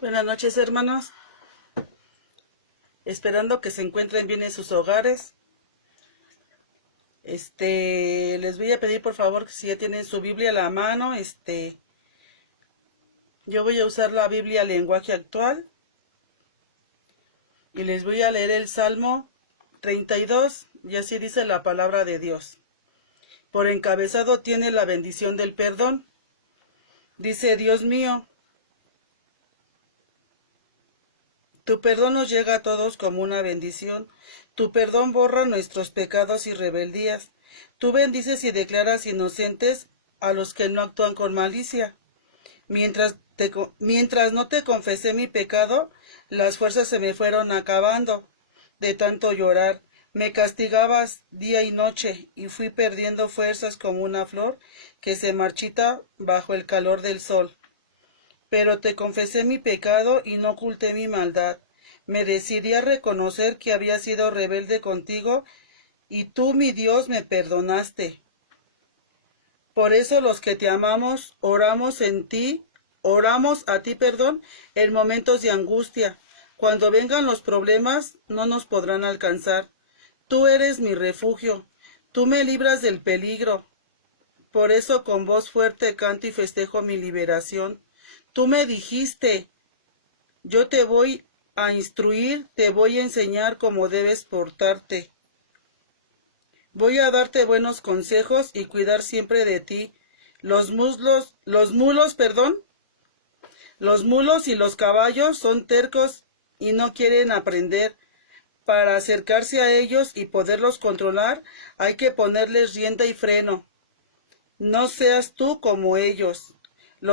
Buenas noches, hermanos. Esperando que se encuentren bien en sus hogares. Les voy a pedir por favor que si ya tienen su Biblia a la mano, yo voy a usar la Biblia lenguaje actual y les voy a leer el Salmo 32 y así dice la palabra de Dios. Por encabezado tiene la bendición del perdón. Dice: Dios mío, tu perdón nos llega a todos como una bendición. Tu perdón borra nuestros pecados y rebeldías. Tú bendices y declaras inocentes a los que no actúan con malicia. Mientras no te confesé mi pecado, las fuerzas se me fueron acabando. De tanto llorar, me castigabas día y noche, y fui perdiendo fuerzas como una flor que se marchita bajo el calor del sol. Pero te confesé mi pecado y no oculté mi maldad. Me decidí a reconocer que había sido rebelde contigo, y tú, mi Dios, me perdonaste. Por eso los que te amamos, oramos a ti, en momentos de angustia. Cuando vengan los problemas, no nos podrán alcanzar. Tú eres mi refugio, tú me libras del peligro. Por eso con voz fuerte canto y festejo mi liberación. Tú me dijiste: yo te voy a instruir, te voy a enseñar cómo debes portarte. Voy a darte buenos consejos y cuidar siempre de ti. Los mulos y los caballos son tercos y no quieren aprender. Para acercarse a ellos y poderlos controlar, hay que ponerles rienda y freno. No seas tú como ellos. A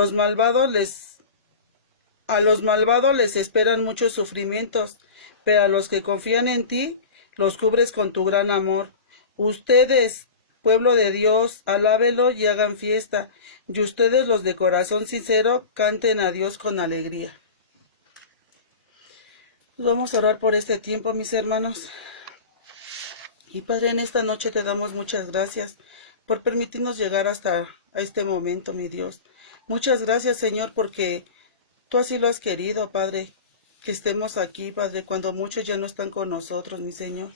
los malvados les esperan muchos sufrimientos, pero a los que confían en ti, los cubres con tu gran amor. Ustedes, pueblo de Dios, alábelo y hagan fiesta, y ustedes, los de corazón sincero, canten a Dios con alegría. Vamos a orar por este tiempo, mis hermanos. Y Padre, en esta noche te damos muchas gracias por permitirnos llegar hasta este momento, mi Dios. Muchas gracias, Señor, porque tú así lo has querido, Padre, que estemos aquí, Padre, cuando muchos ya no están con nosotros, mi Señor.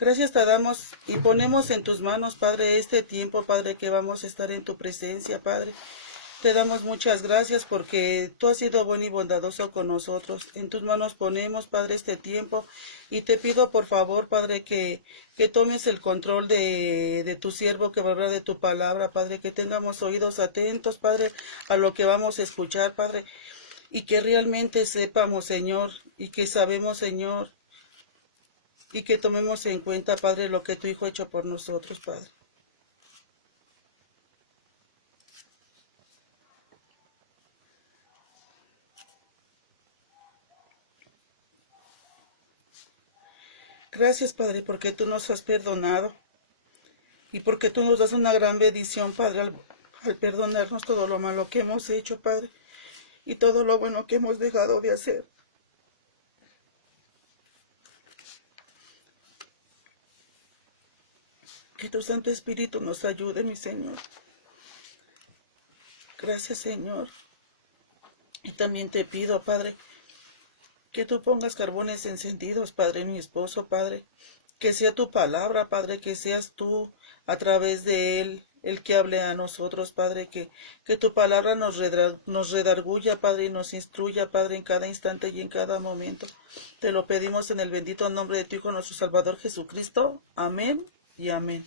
Gracias te damos y ponemos en tus manos, Padre, este tiempo, Padre, que vamos a estar en tu presencia, Padre. Te damos muchas gracias porque tú has sido bueno y bondadoso con nosotros. En tus manos ponemos, Padre, este tiempo y te pido, por favor, Padre, que tomes el control de tu siervo que va a hablar de tu palabra, Padre, que tengamos oídos atentos, Padre, a lo que vamos a escuchar, Padre, y que realmente sepamos, Señor, y que sabemos, Señor, y que tomemos en cuenta, Padre, lo que tu Hijo ha hecho por nosotros, Padre. Gracias, Padre, porque tú nos has perdonado y porque tú nos das una gran bendición, Padre, al perdonarnos todo lo malo que hemos hecho, Padre, y todo lo bueno que hemos dejado de hacer. Que tu Santo Espíritu nos ayude, mi Señor. Gracias, Señor. Y también te pido, Padre, que tú pongas carbones encendidos, Padre, en mi esposo, Padre. Que sea tu palabra, Padre, que seas tú a través de él el que hable a nosotros, Padre, que tu palabra nos redarguya, Padre, y nos instruya, Padre, en cada instante y en cada momento. Te lo pedimos en el bendito nombre de tu Hijo, nuestro Salvador Jesucristo. Amén y amén.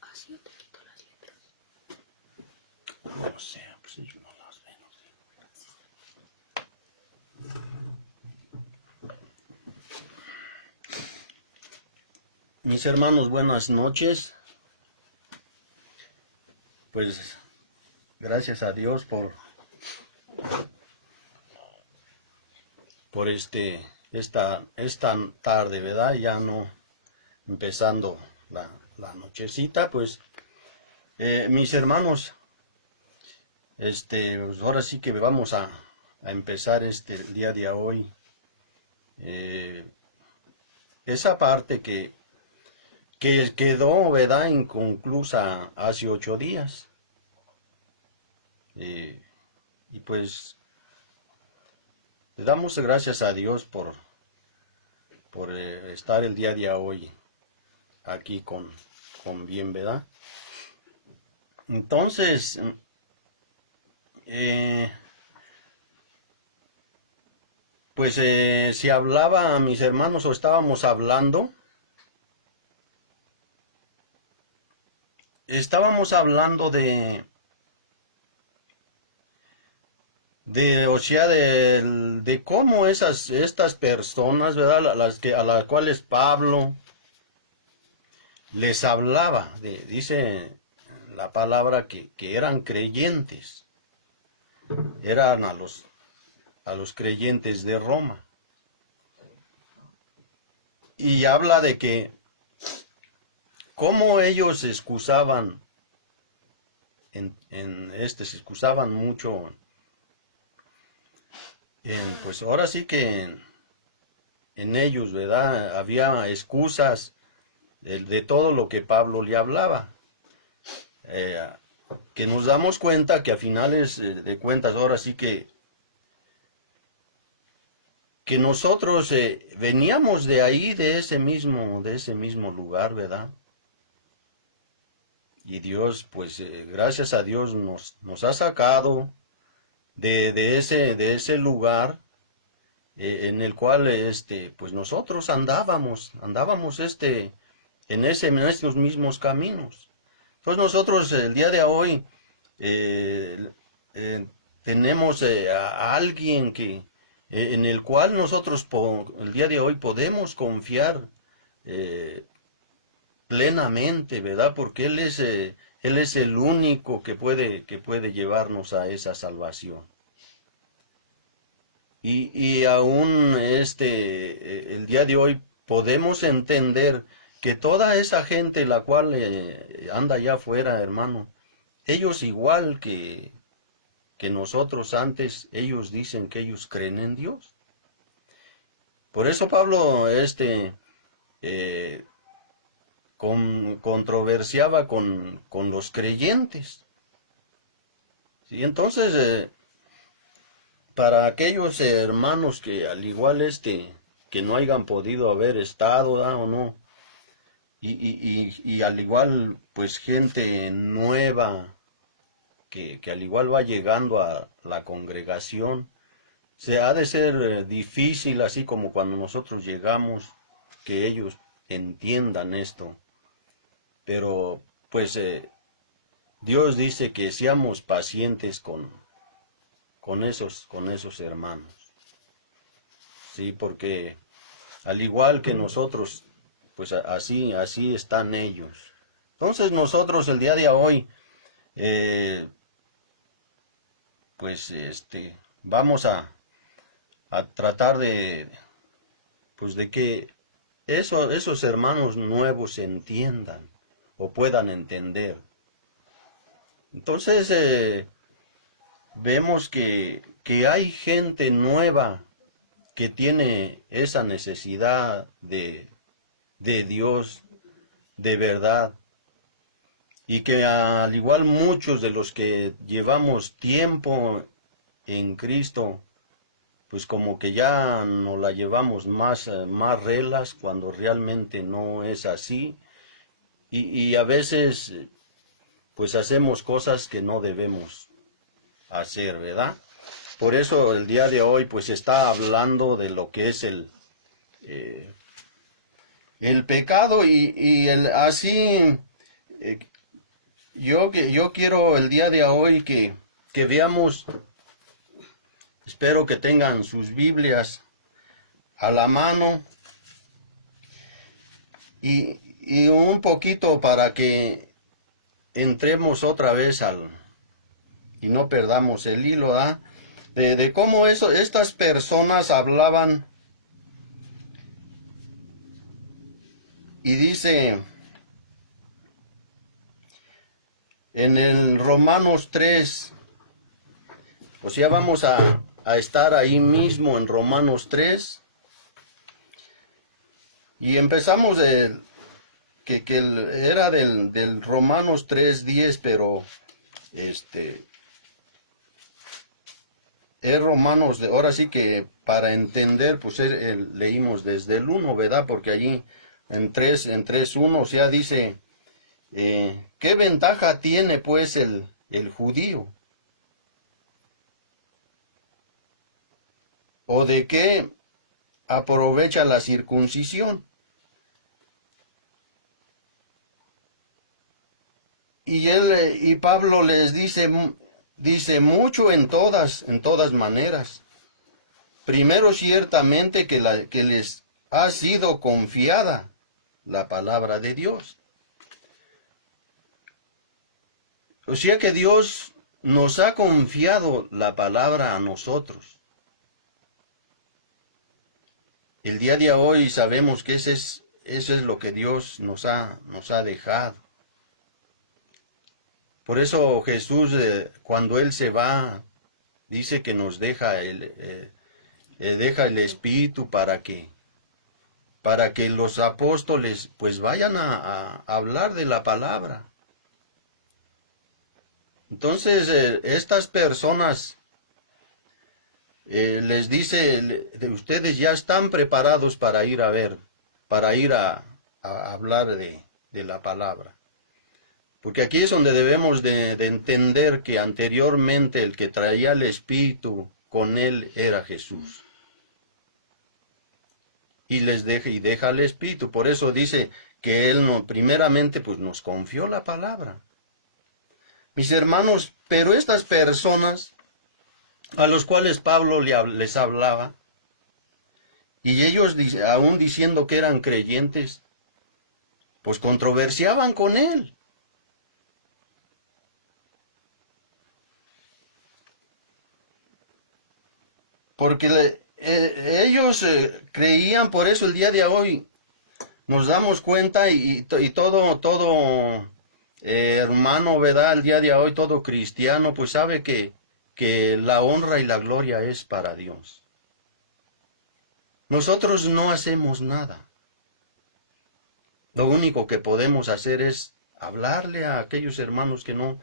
Así yo te quito las letras. No sé, pues yo no las veo. Mis hermanos, buenas noches. Pues gracias a Dios por esta tarde, ¿verdad? Ya no empezando la nochecita, pues mis hermanos, Pues ahora sí que vamos a empezar el día de hoy. Esa parte que quedó, ¿verdad?, inconclusa hace 8 días. Y pues le damos gracias a Dios por estar el día de hoy aquí con bien, ¿verdad? Entonces, pues si hablaba a mis hermanos o estábamos hablando o sea, de cómo estas personas, ¿verdad? A las cuales Pablo les hablaba, dice la palabra que eran creyentes, eran a los creyentes de Roma. Y habla de que cómo ellos se excusaban, se excusaban mucho, pues ahora sí que en ellos, ¿verdad? Había excusas de todo lo que Pablo le hablaba. Que nos damos cuenta que a finales de cuentas, ahora sí que nosotros veníamos de ahí, de ese mismo lugar, ¿verdad? Y Dios, pues gracias a Dios nos ha sacado de ese lugar en el cual pues nosotros andábamos en esos mismos caminos. Entonces nosotros el día de hoy tenemos a alguien en el cual nosotros el día de hoy podemos confiar plenamente, ¿verdad? Porque Él es el único que puede llevarnos a esa salvación. Y aún el día de hoy podemos entender que toda esa gente la cual anda allá afuera, hermano, ellos igual que nosotros antes, ellos dicen que ellos creen en Dios. Por eso Pablo controversiaba con los creyentes. ¿Sí? Entonces, para aquellos hermanos que al igual que no hayan podido haber estado, ¿da? O no, y al igual pues gente nueva que al igual va llegando a la congregación, se ha de ser difícil, así como cuando nosotros llegamos, que ellos entiendan esto. Pero pues Dios dice que seamos pacientes con esos hermanos. Sí, porque al igual que nosotros, pues así están ellos. Entonces nosotros el día de hoy, pues vamos a tratar pues de que esos hermanos nuevos entiendan o puedan entender. Entonces vemos que hay gente nueva que tiene esa necesidad de Dios, de verdad, y que al igual muchos de los que llevamos tiempo en Cristo, pues como que ya nos la llevamos más relas cuando realmente no es así, y a veces pues hacemos cosas que no debemos hacer, ¿verdad? Por eso el día de hoy pues está hablando de lo que es el pecado y así yo quiero el día de hoy que veamos, espero que tengan sus Biblias a la mano y un poquito para que entremos otra vez y no perdamos el hilo, ¿ah? De cómo estas personas hablaban. Y dice en el Romanos 3, O sea, vamos a estar ahí mismo en Romanos 3. Y empezamos era del Romanos 3:10, pero es Romanos, ahora sí que para entender, pues leímos desde el 1, ¿verdad? Porque allí en 3:1, o sea, dice, ¿qué ventaja tiene pues el judío? ¿O de qué aprovecha la circuncisión? Y Pablo les dice mucho en todas maneras. Primero, ciertamente que les ha sido confiada la palabra de Dios. O sea que Dios nos ha confiado la palabra a nosotros. El día de hoy sabemos que eso es lo que Dios nos ha dejado. Por eso Jesús, cuando Él se va, dice que nos deja deja el Espíritu para que los apóstoles pues vayan a hablar de la palabra. Entonces, estas personas les dice, ustedes ya están preparados para ir a hablar de la palabra. Porque aquí es donde debemos de entender que anteriormente el que traía el Espíritu con él era Jesús. Y deja el Espíritu. Por eso dice que él primeramente pues nos confió la palabra. Mis hermanos, pero estas personas a los cuales Pablo les hablaba, y ellos aún diciendo que eran creyentes, pues controversiaban con él. Porque ellos creían, por eso el día de hoy nos damos cuenta y todo hermano, ¿verdad? El día de hoy todo cristiano pues sabe que la honra y la gloria es para Dios. Nosotros no hacemos nada. Lo único que podemos hacer es hablarle a aquellos hermanos que no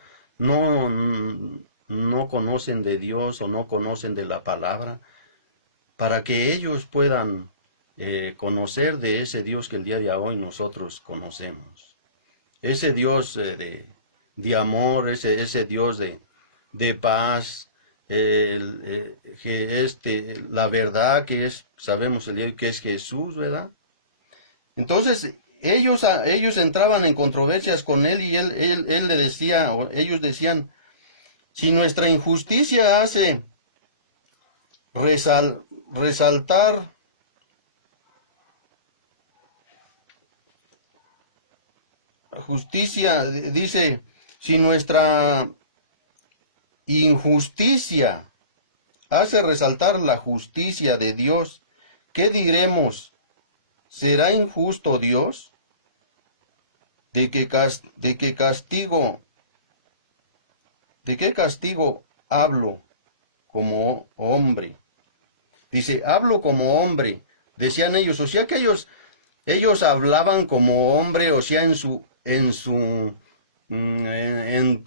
conocen de Dios o no conocen de la palabra, para que ellos puedan conocer de ese Dios que el día de hoy nosotros conocemos. Ese Dios de amor, ese Dios de paz, la verdad que sabemos el día de hoy que es Jesús, ¿verdad? Entonces, ellos entraban en controversias con él y él le decía, o ellos decían, si nuestra injusticia hace resaltar justicia, dice, si nuestra injusticia hace resaltar la justicia de Dios, ¿qué diremos? ¿Será injusto Dios? ¿De qué castigo hablo como hombre? Dice, hablo como hombre, decían ellos, o sea que ellos hablaban como hombre, o sea, en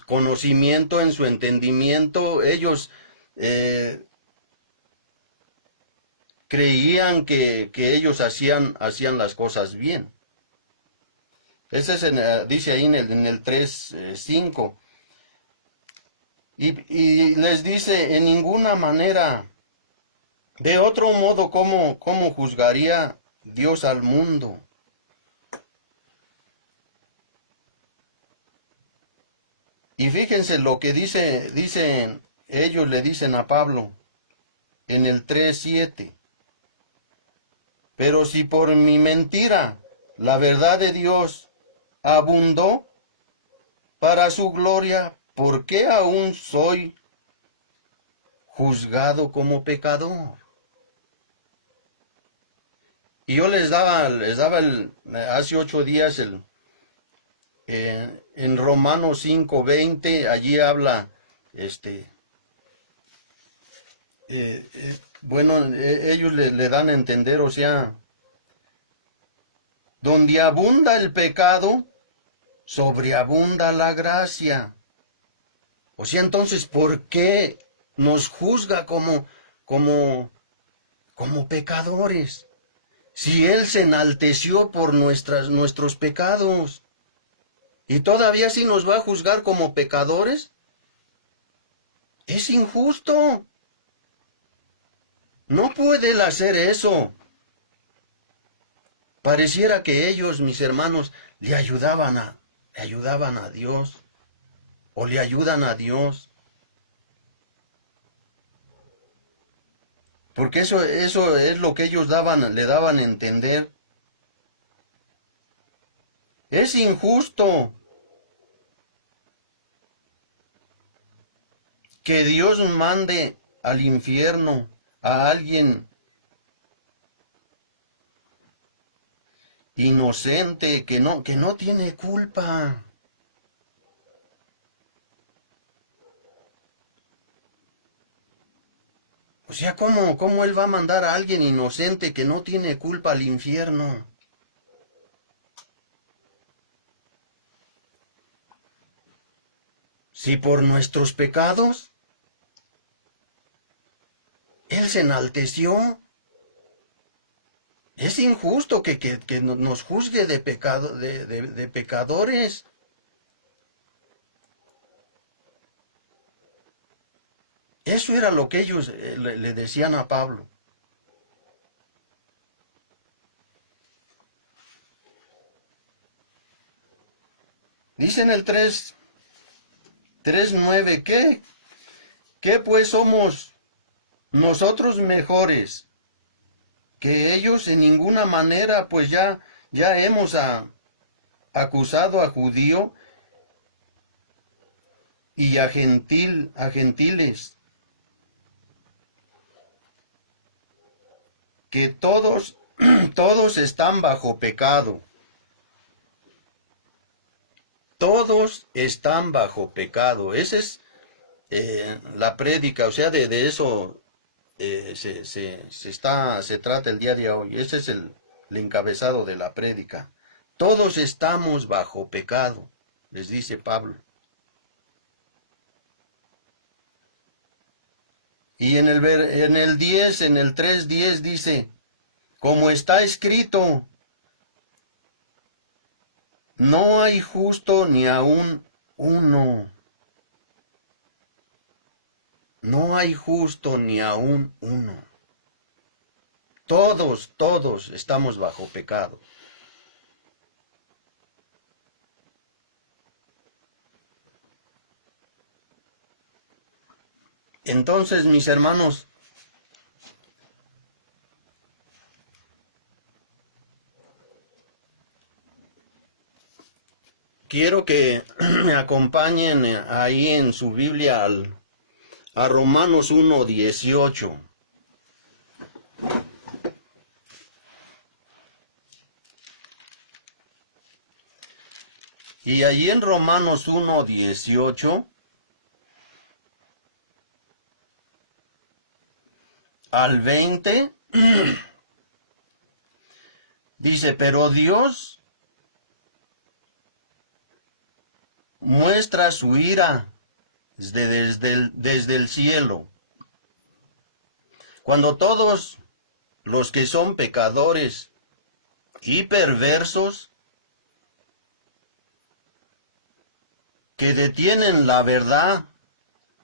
conocimiento, en su entendimiento, ellos creían que ellos hacían las cosas bien. Ese dice ahí en el 3:5. Y les dice, en ninguna manera, de otro modo, ¿cómo juzgaría Dios al mundo? Y fíjense lo que ellos le dicen a Pablo en el 3:7. Pero si por mi mentira la verdad de Dios abundó para su gloria, ¿por qué aún soy juzgado como pecador? Y yo les daba hace 8 días en Romanos 5:20, allí habla ellos le dan a entender, o sea, donde abunda el pecado, sobreabunda la gracia. O sea, entonces, ¿por qué nos juzga como pecadores? Si Él se enalteció por nuestros pecados, y todavía sí nos va a juzgar como pecadores, es injusto. No puede Él hacer eso. Pareciera que ellos, mis hermanos, le ayudaban a Dios, o le ayudan a Dios. Porque eso es lo que ellos le daban a entender. Es injusto que Dios mande al infierno a alguien inocente que no tiene culpa. O sea, ¿cómo Él va a mandar a alguien inocente que no tiene culpa al infierno? Si por nuestros pecados Él se enalteció, es injusto que nos juzgue de pecadores. Eso era lo que ellos le decían a Pablo. Dice en el 3:9, ¿qué pues somos nosotros mejores que ellos? En ninguna manera, pues ya hemos acusado a judío y a gentiles, que todos están bajo pecado. Todos están bajo pecado. Esa es la prédica, o sea, de eso se trata el día de hoy. Ese es el encabezado de la prédica. Todos estamos bajo pecado, les dice Pablo. Y en el 3:10 dice, como está escrito, no hay justo ni aun uno. No hay justo ni aun uno. Todos estamos bajo pecado. Entonces, mis hermanos, quiero que me acompañen ahí en su Biblia a Romanos 1:18. Y allí en Romanos 1:18 al 20 dice, pero Dios muestra su ira desde el cielo, cuando todos los que son pecadores y perversos, que detienen la verdad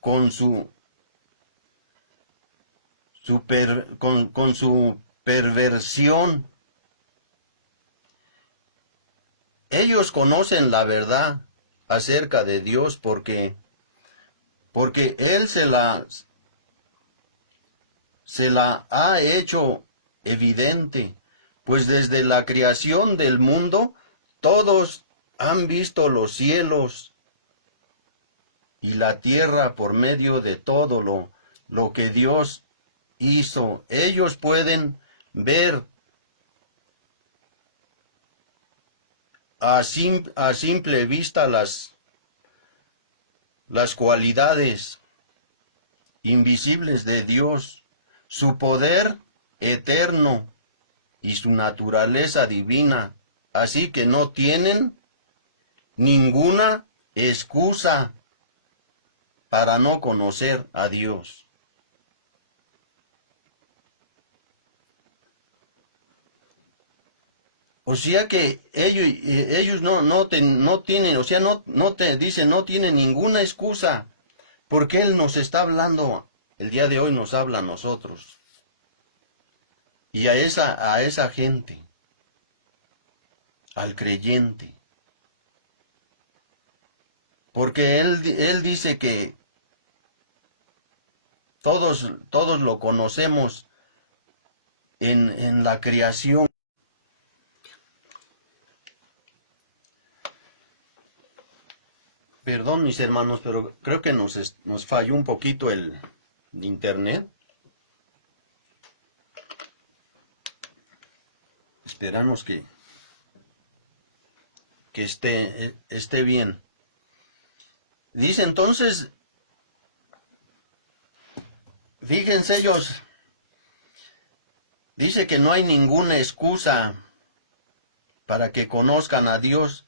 con su perversión, ellos conocen la verdad acerca de Dios porque Él se la ha hecho evidente, pues desde la creación del mundo todos han visto los cielos y la tierra por medio de todo lo que Dios hizo. Ellos pueden ver a simple vista las cualidades invisibles de Dios. su poder eterno y su naturaleza divina, así que no tienen ninguna excusa para no conocer a Dios. O sea que ellos no tienen, o sea, dicen, no tienen ninguna excusa, porque Él nos está hablando, el día de hoy nos habla a nosotros. Y a esa gente, al creyente. Porque Él dice que todos lo conocemos en la creación. Perdón, mis hermanos, pero creo que nos falló un poquito el internet. Esperamos que esté bien. Dice entonces, fíjense ellos, dice que no hay ninguna excusa para que conozcan a Dios.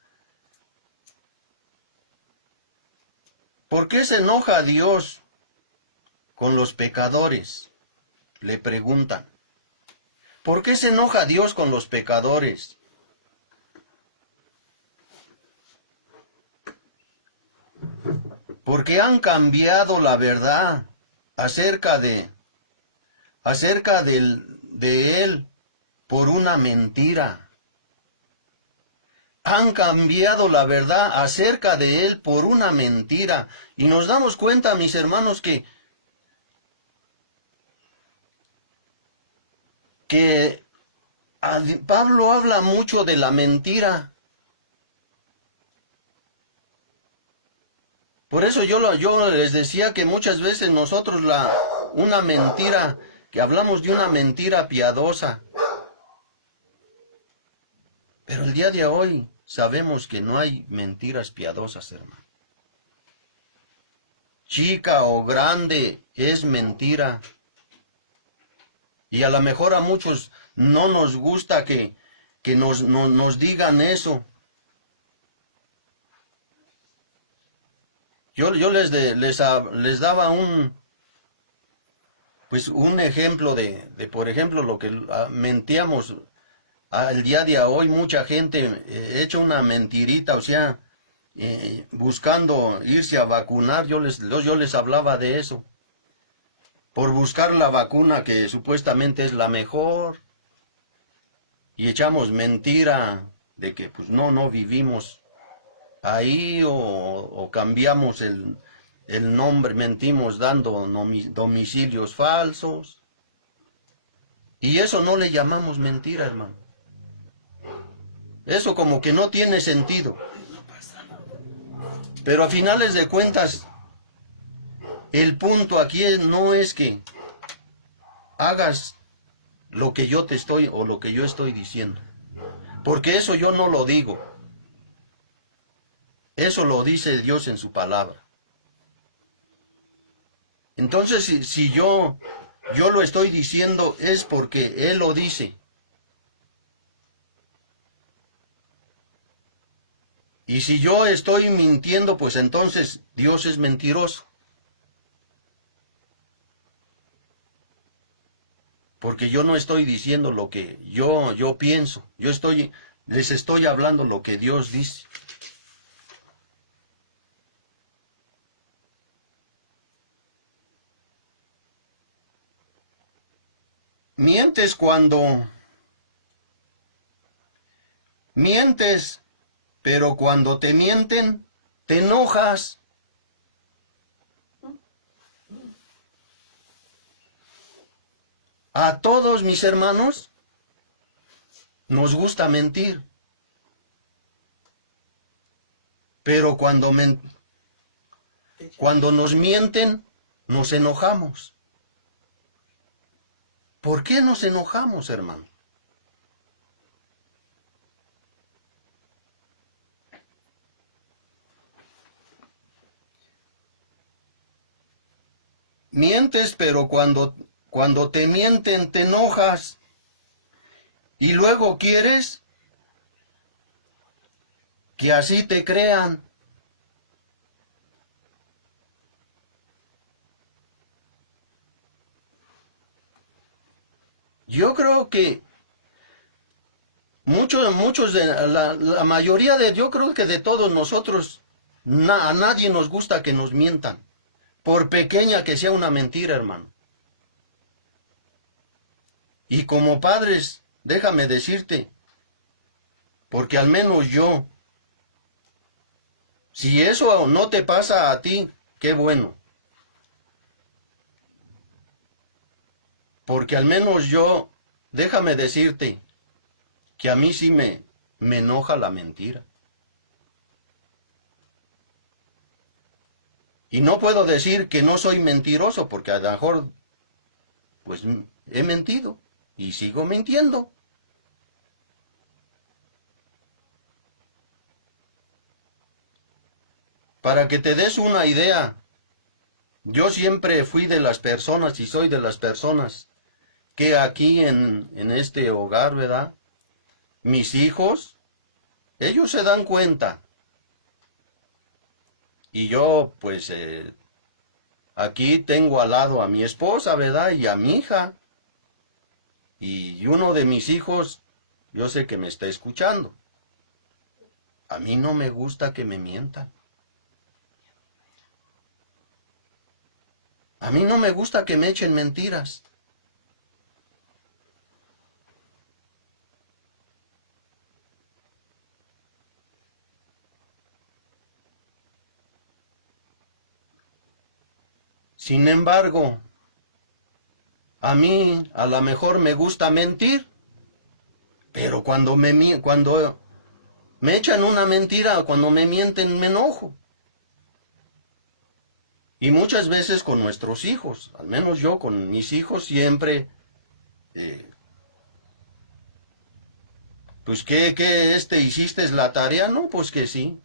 ¿Por qué se enoja Dios con los pecadores? Le preguntan. ¿Por qué se enoja Dios con los pecadores? Porque han cambiado la verdad acerca de Él por una mentira. Han cambiado la verdad acerca de Él por una mentira. Y nos damos cuenta, mis hermanos, que Pablo habla mucho de la mentira. Por eso yo les decía que muchas veces nosotros una mentira, que hablamos de una mentira piadosa. Pero el día de hoy sabemos que no hay mentiras piadosas, hermano. Chica o grande es mentira. Y a lo mejor a muchos no nos gusta que nos digan eso. Yo les daba un ejemplo de por ejemplo, lo que mentíamos el día de hoy. Mucha gente echa una mentirita, o sea, buscando irse a vacunar. Yo les hablaba de eso. Por buscar la vacuna que supuestamente es la mejor. Y echamos mentira de que pues no vivimos ahí, o cambiamos el nombre, mentimos dando domicilios falsos. Y eso no le llamamos mentira, hermano. Eso como que no tiene sentido. Pero a finales de cuentas, el punto aquí no es que hagas lo que yo estoy diciendo. Porque eso yo no lo digo. Eso lo dice Dios en su palabra. Entonces, si yo lo estoy diciendo, es porque Él lo dice. Y si yo estoy mintiendo, pues entonces Dios es mentiroso. Porque yo no estoy diciendo lo que yo pienso. Les estoy hablando lo que Dios dice. Mientes pero cuando te mienten, te enojas. A todos, mis hermanos, nos gusta mentir. Pero cuando nos mienten, nos enojamos. ¿Por qué nos enojamos, hermano? Mientes, pero cuando cuando te mienten te enojas y luego quieres que así te crean. Yo creo que muchos de la mayoría de, yo creo que de todos nosotros, a nadie nos gusta que nos mientan, por pequeña que sea una mentira, hermano. Y como padres, déjame decirte, porque al menos yo, si eso no te pasa a ti, qué bueno. Porque al menos yo, déjame decirte, que a mí sí me enoja la mentira. Y no puedo decir que no soy mentiroso, porque a lo mejor, pues, he mentido y sigo mintiendo. Para que te des una idea, yo siempre fui de las personas y soy de las personas que aquí en este hogar, ¿verdad? Mis hijos, ellos se dan cuenta. Y yo, pues, aquí tengo al lado a mi esposa, ¿verdad? Y a mi hija. Y uno de mis hijos, yo sé que me está escuchando. A mí no me gusta que me mientan. A mí no me gusta que me echen mentiras. Sin embargo, a mí a lo mejor me gusta mentir, pero cuando me echan una mentira, cuando me mienten, me enojo. Y muchas veces con nuestros hijos, al menos yo con mis hijos siempre, pues ¿qué hiciste la tarea? No, pues que sí.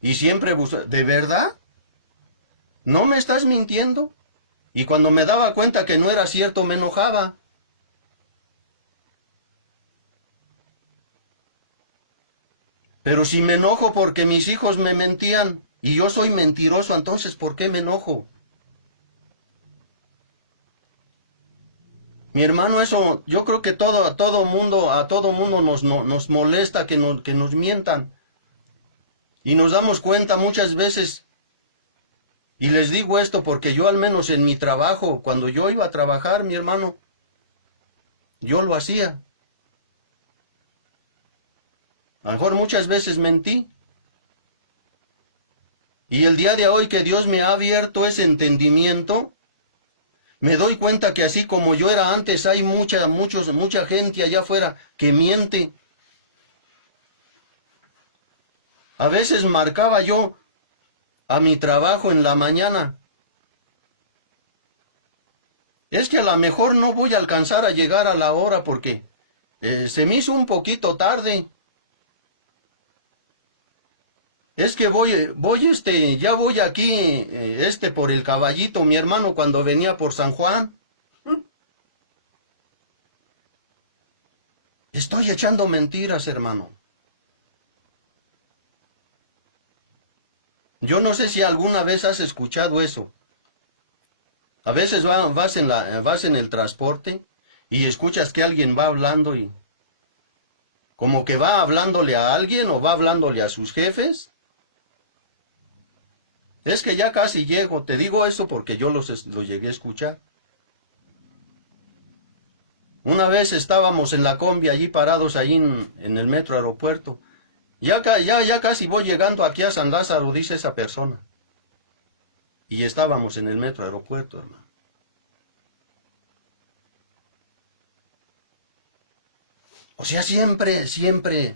Y siempre ¿de verdad? ¿No me estás mintiendo? Y cuando me daba cuenta que no era cierto, me enojaba. Pero si me enojo porque mis hijos me mentían y yo soy mentiroso, entonces ¿por qué me enojo? Mi hermano, eso, yo creo que a todo mundo nos molesta que nos mientan. Y nos damos cuenta muchas veces, y les digo esto porque yo al menos en mi trabajo, cuando yo iba a trabajar, mi hermano, yo lo hacía. A lo mejor muchas veces mentí. Y el día de hoy que Dios me ha abierto ese entendimiento, me doy cuenta que así como yo era antes, hay mucha gente allá afuera que miente. A veces marcaba yo a mi trabajo en la mañana. Es que a lo mejor no voy a alcanzar a llegar a la hora porque se me hizo un poquito tarde. Es que ya voy aquí, por el Caballito, mi hermano, cuando venía por San Juan. Estoy echando mentiras, hermano. Yo no sé si alguna vez has escuchado eso. A veces vas en el transporte y escuchas que alguien va hablando y como que va hablándole a alguien o va hablándole a sus jefes. Es que ya casi llego, te digo eso porque yo los llegué a escuchar. Una vez estábamos en la combi allí parados allí en el metro aeropuerto. Ya casi voy llegando aquí a San Lázaro, dice esa persona. Y estábamos en el metro aeropuerto, hermano. O sea, siempre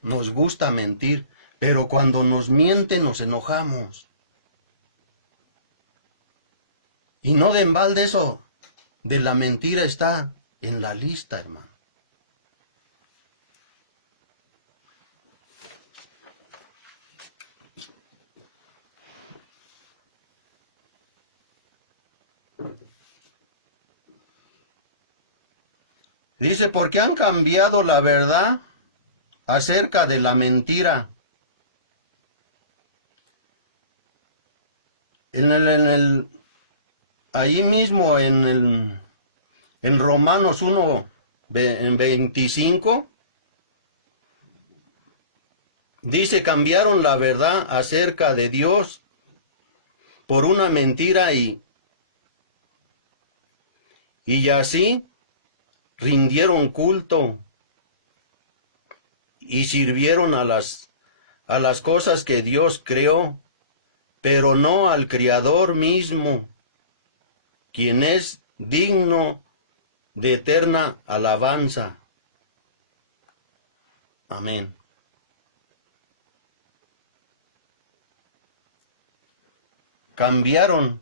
nos gusta mentir, pero cuando nos mienten nos enojamos. Y no de embalde eso de la mentira está en la lista, hermano. Dice, porque han cambiado la verdad acerca de la mentira. Ahí mismo en Romanos 1, en 25, dice, cambiaron la verdad acerca de Dios por una mentira y así rindieron culto y sirvieron a las cosas que Dios creó, pero no al Creador mismo, quien es digno de eterna alabanza. Amén. Cambiaron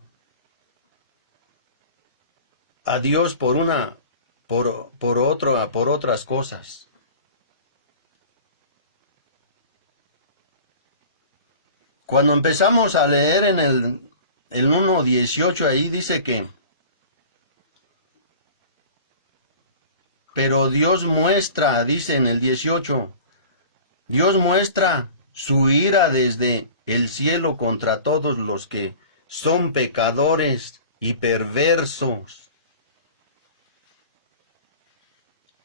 a Dios por otras cosas. Cuando empezamos a leer en el 1:18, ahí dice que, pero Dios muestra, dice en el 18, Dios muestra su ira desde el cielo contra todos los que son pecadores y perversos,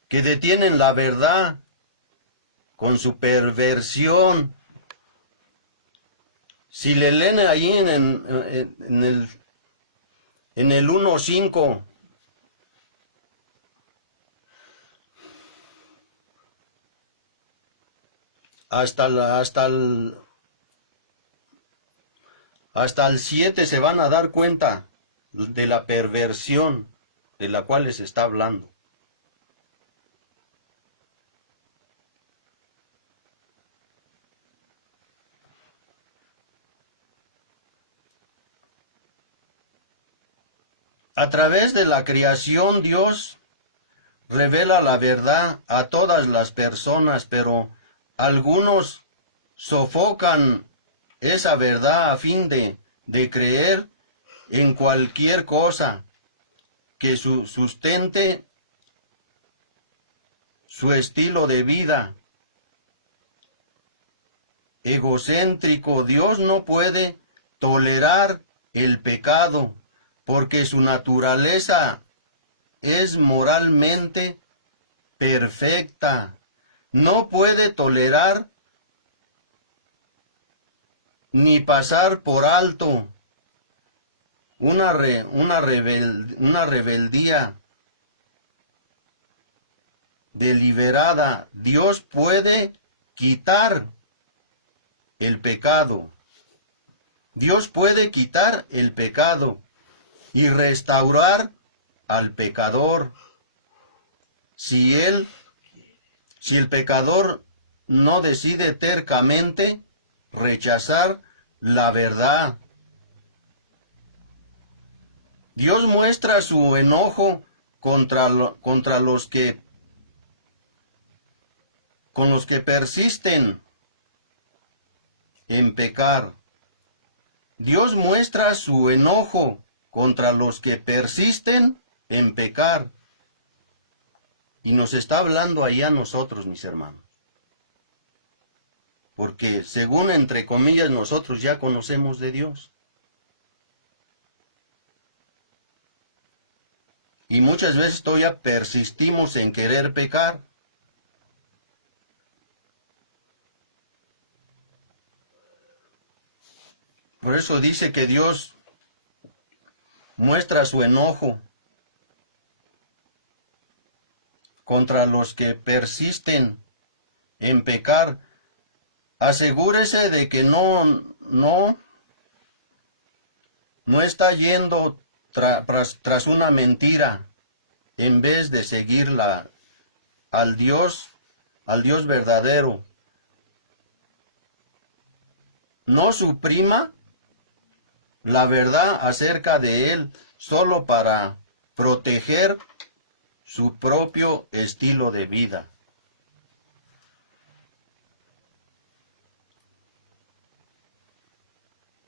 que detienen la verdad con su perversión. Si le leen ahí en el 1:5, hasta el 7 se van a dar cuenta de la perversión de la cual les está hablando. A través de la creación, Dios revela la verdad a todas las personas, pero algunos sofocan esa verdad a fin de creer en cualquier cosa que sustente su estilo de vida egocéntrico. Dios no puede tolerar el pecado, porque su naturaleza es moralmente perfecta. No puede tolerar ni pasar por alto una rebeldía deliberada. Dios puede quitar el pecado. Dios puede quitar el pecado y restaurar al pecador. Si el pecador no decide tercamente rechazar la verdad. Dios muestra su enojo contra los que persisten en pecar. Dios muestra su enojo contra los que persisten en pecar. Y nos está hablando ahí a nosotros, mis hermanos. Porque según, entre comillas, nosotros ya conocemos de Dios. Y muchas veces todavía persistimos en querer pecar. Por eso dice que Dios muestra su enojo contra los que persisten en pecar. Asegúrese de que no está yendo tras una mentira, en vez de seguir al Dios verdadero. No suprima la verdad acerca de Él solo para proteger su propio estilo de vida.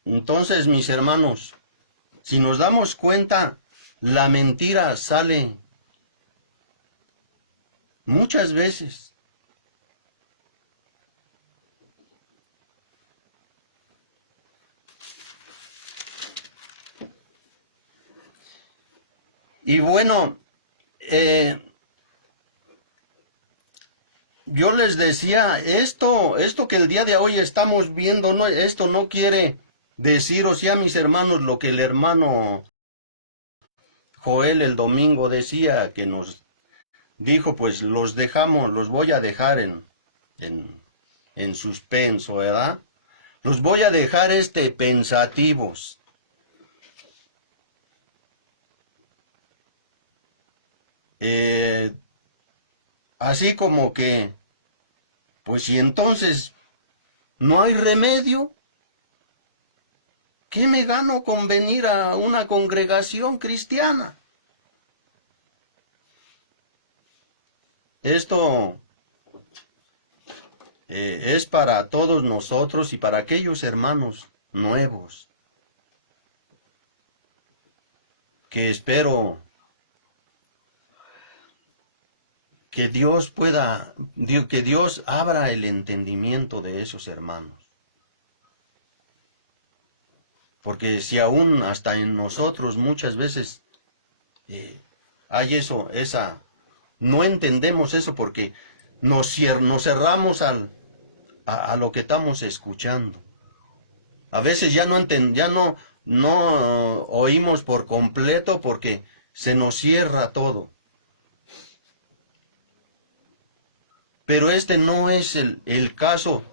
Entonces, mis hermanos, si nos damos cuenta, la mentira sale muchas veces. Y bueno, yo les decía, esto que el día de hoy estamos viendo, no, esto no quiere decir, o sea, mis hermanos, lo que el hermano Joel el domingo decía, que nos dijo, pues los dejamos, los voy a dejar en suspenso, ¿verdad? Los voy a dejar pensativos. Así como que, pues si entonces no hay remedio, ¿qué me gano con venir a una congregación cristiana? Esto es para todos nosotros y para aquellos hermanos nuevos que espero que Dios que Dios abra el entendimiento de esos hermanos. Porque si aún hasta en nosotros muchas veces hay no entendemos eso porque nos cerramos a lo que estamos escuchando. A veces ya no oímos por completo porque se nos cierra todo. Pero no es el caso,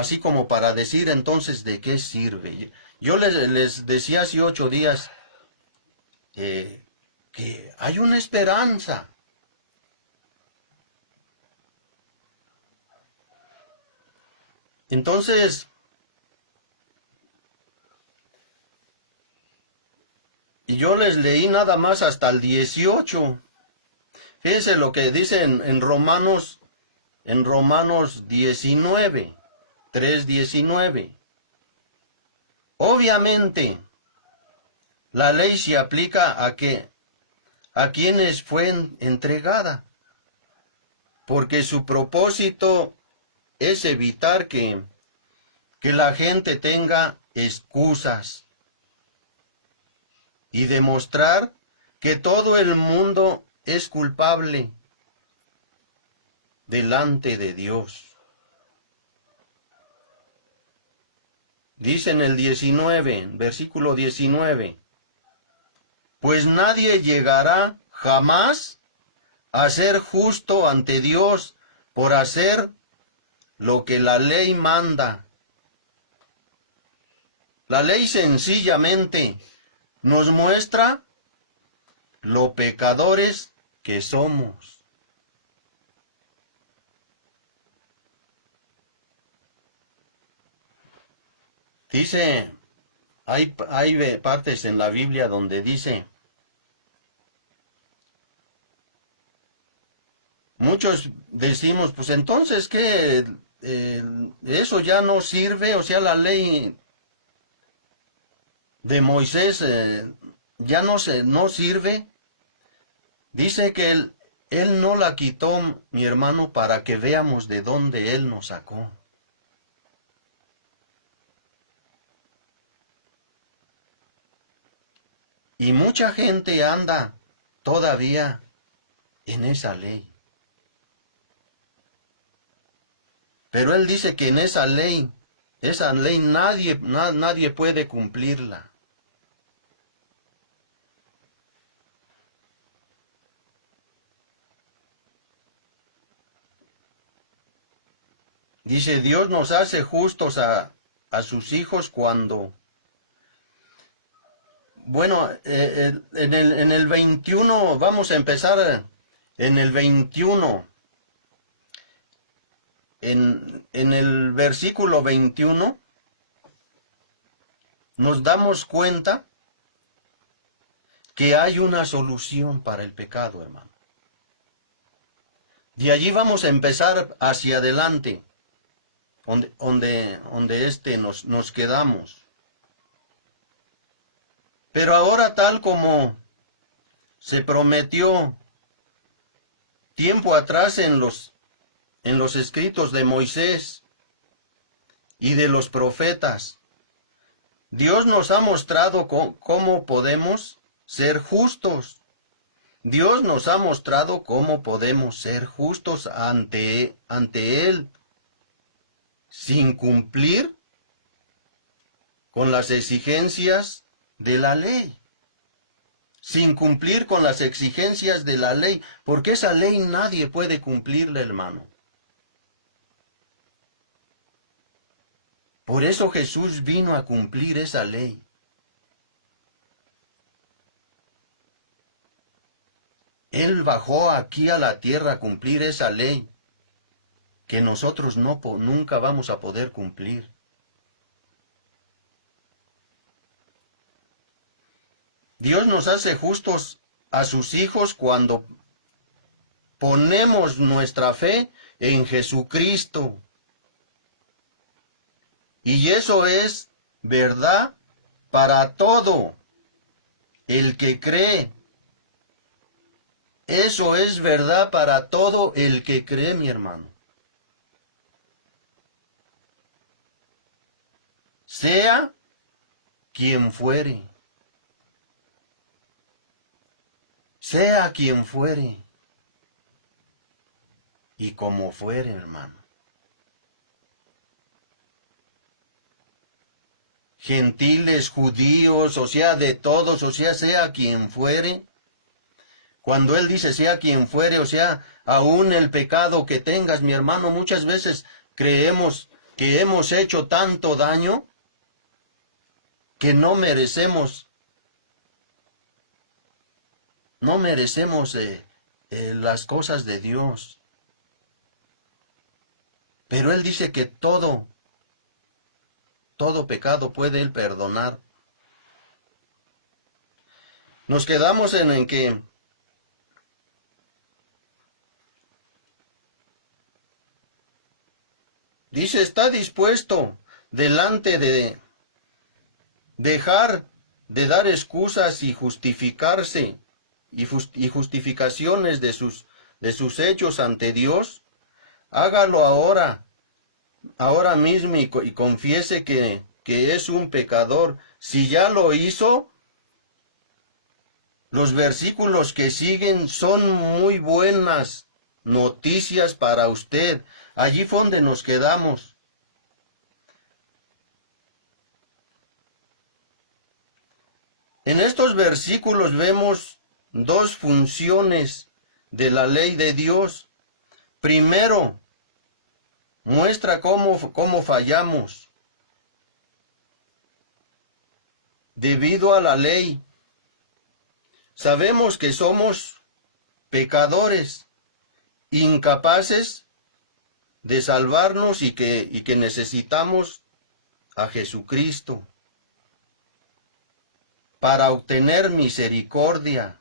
así como para decir entonces de qué sirve. Yo les decía hace 8 días que hay una esperanza. Entonces, y yo les leí nada más hasta el 18. Fíjense lo que dice en Romanos 19, 3:19. Obviamente, la ley se aplica a quienes fue entregada, porque su propósito es evitar que la gente tenga excusas y demostrar que todo el mundo es culpable delante de Dios. Dice en el 19, versículo 19, pues nadie llegará jamás a ser justo ante Dios por hacer lo que la ley manda. La ley sencillamente nos muestra lo pecadores que somos. Dice, hay partes en la Biblia donde dice, muchos decimos, pues entonces que eso ya no sirve, o sea, la ley de Moisés ya no sirve. Dice que él no la quitó, mi hermano, para que veamos de dónde Él nos sacó. Y mucha gente anda todavía en esa ley. Pero Él dice que en esa ley nadie puede cumplirla. Dice, Dios nos hace justos a sus hijos cuando... Bueno, en el 21, vamos a empezar en el 21. En el versículo 21 nos damos cuenta que hay una solución para el pecado, hermano. De allí vamos a empezar hacia adelante, donde nos quedamos. Pero ahora, tal como se prometió tiempo atrás en los escritos de Moisés y de los profetas, Dios nos ha mostrado cómo podemos ser justos. Dios nos ha mostrado cómo podemos ser justos ante Él, sin cumplir con las exigencias de la ley. Sin cumplir con las exigencias de la ley, porque esa ley nadie puede cumplirla, hermano. Por eso Jesús vino a cumplir esa ley. Él bajó aquí a la tierra a cumplir esa ley que nosotros nunca vamos a poder cumplir. Dios nos hace justos a sus hijos cuando ponemos nuestra fe en Jesucristo. Y eso es verdad para todo el que cree. Eso es verdad para todo el que cree, mi hermano. Sea quien fuere. Sea quien fuere. Y como fuere, hermano. Gentiles, judíos, o sea, de todos, o sea quien fuere. Cuando Él dice sea quien fuere, o sea, aún el pecado que tengas, mi hermano, muchas veces creemos que hemos hecho tanto daño que no merecemos las cosas de Dios. Pero Él dice que todo pecado puede Él perdonar. Nos quedamos en que dice, está dispuesto delante de dejar de dar excusas y justificarse y justificaciones de sus hechos ante Dios. Hágalo ahora mismo y confiese que es un pecador. Si ya lo hizo, los versículos que siguen son muy buenas noticias para usted. Allí fue donde nos quedamos. En estos versículos vemos dos funciones de la ley de Dios. Primero, muestra cómo fallamos. Debido a la ley, sabemos que somos pecadores, incapaces de salvarnos y que necesitamos a Jesucristo para obtener misericordia.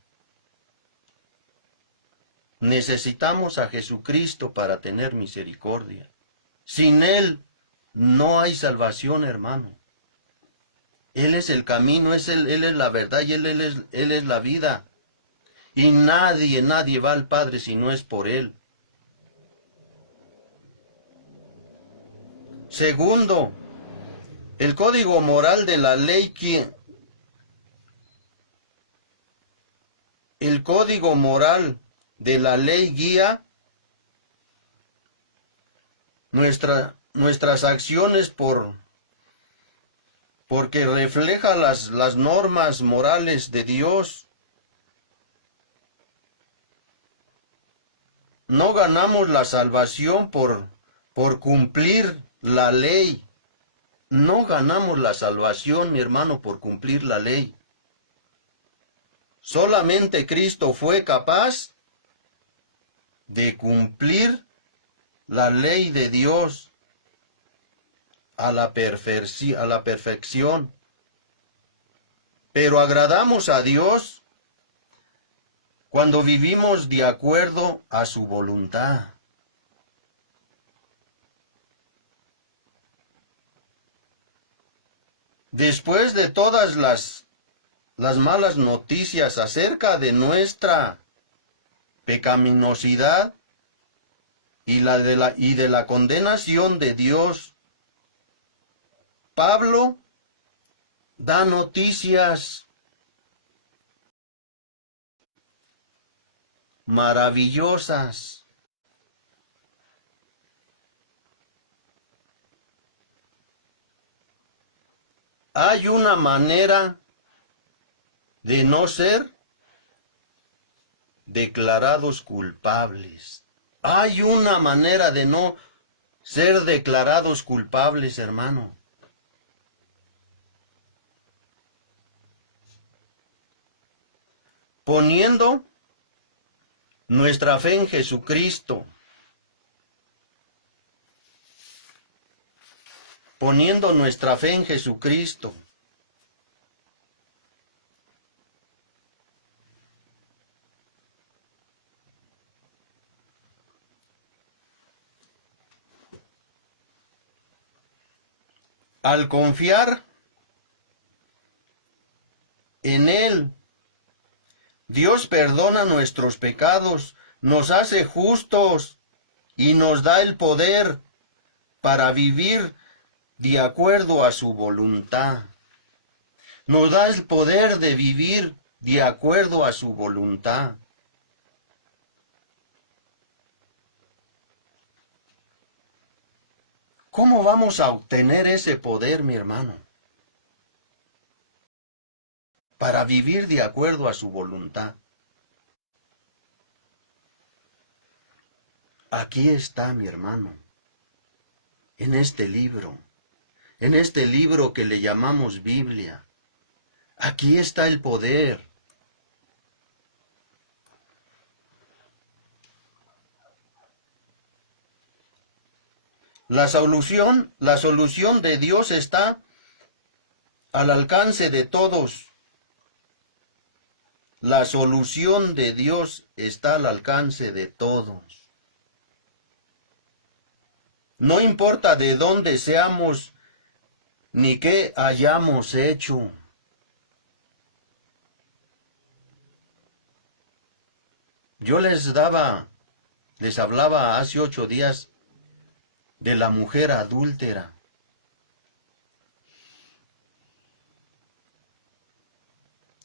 Necesitamos a Jesucristo para tener misericordia. Sin Él no hay salvación, hermano. Él es el camino, Él es la verdad y Él es la vida. Y nadie va al Padre si no es por Él. Segundo, el código moral de la ley guía nuestras acciones porque refleja las normas morales de Dios. No ganamos la salvación por cumplir la ley. No ganamos la salvación, mi hermano, por cumplir la ley. Solamente Cristo fue capaz de cumplir la ley de Dios a la perfección. Pero agradamos a Dios cuando vivimos de acuerdo a su voluntad. Después de todas las malas noticias acerca de nuestra pecaminosidad y de la condenación de Dios. Pablo da noticias maravillosas. Hay una manera de no ser declarados culpables. Hay una manera de no ser declarados culpables, hermano. Poniendo nuestra fe en Jesucristo. Poniendo nuestra fe en Jesucristo. Al confiar en Él, Dios perdona nuestros pecados, nos hace justos y nos da el poder para vivir de acuerdo a su voluntad. Nos da el poder de vivir de acuerdo a su voluntad. ¿Cómo vamos a obtener ese poder, mi hermano? Para vivir de acuerdo a su voluntad. Aquí está, mi hermano, en este libro que le llamamos Biblia. Aquí está el poder. La solución de Dios está al alcance de todos. La solución de Dios está al alcance de todos. No importa de dónde seamos ni qué hayamos hecho. Yo les hablaba hace 8 días de la mujer adúltera.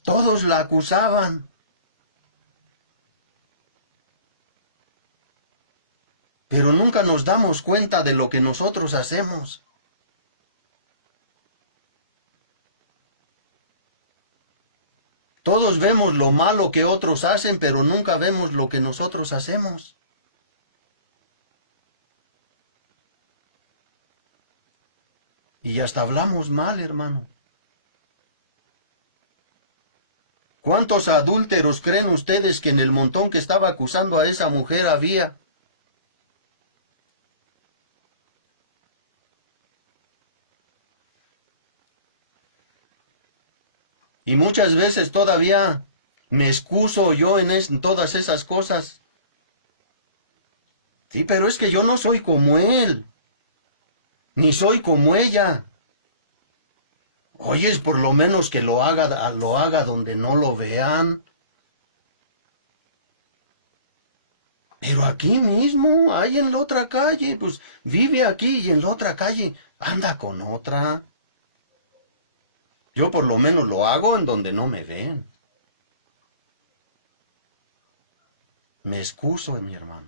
Todos la acusaban. Pero nunca nos damos cuenta de lo que nosotros hacemos. Todos vemos lo malo que otros hacen, pero nunca vemos lo que nosotros hacemos. Y hasta hablamos mal, hermano. ¿Cuántos adúlteros creen ustedes que en el montón que estaba acusando a esa mujer había? Y muchas veces todavía me excuso yo en todas esas cosas. Sí, pero es que yo no soy como él, ni soy como ella. Oyes, por lo menos que lo haga donde no lo vean. Pero aquí mismo, ahí en la otra calle, pues vive aquí y en la otra calle anda con otra. Yo por lo menos lo hago en donde no me ven. Me excuso, mi hermano.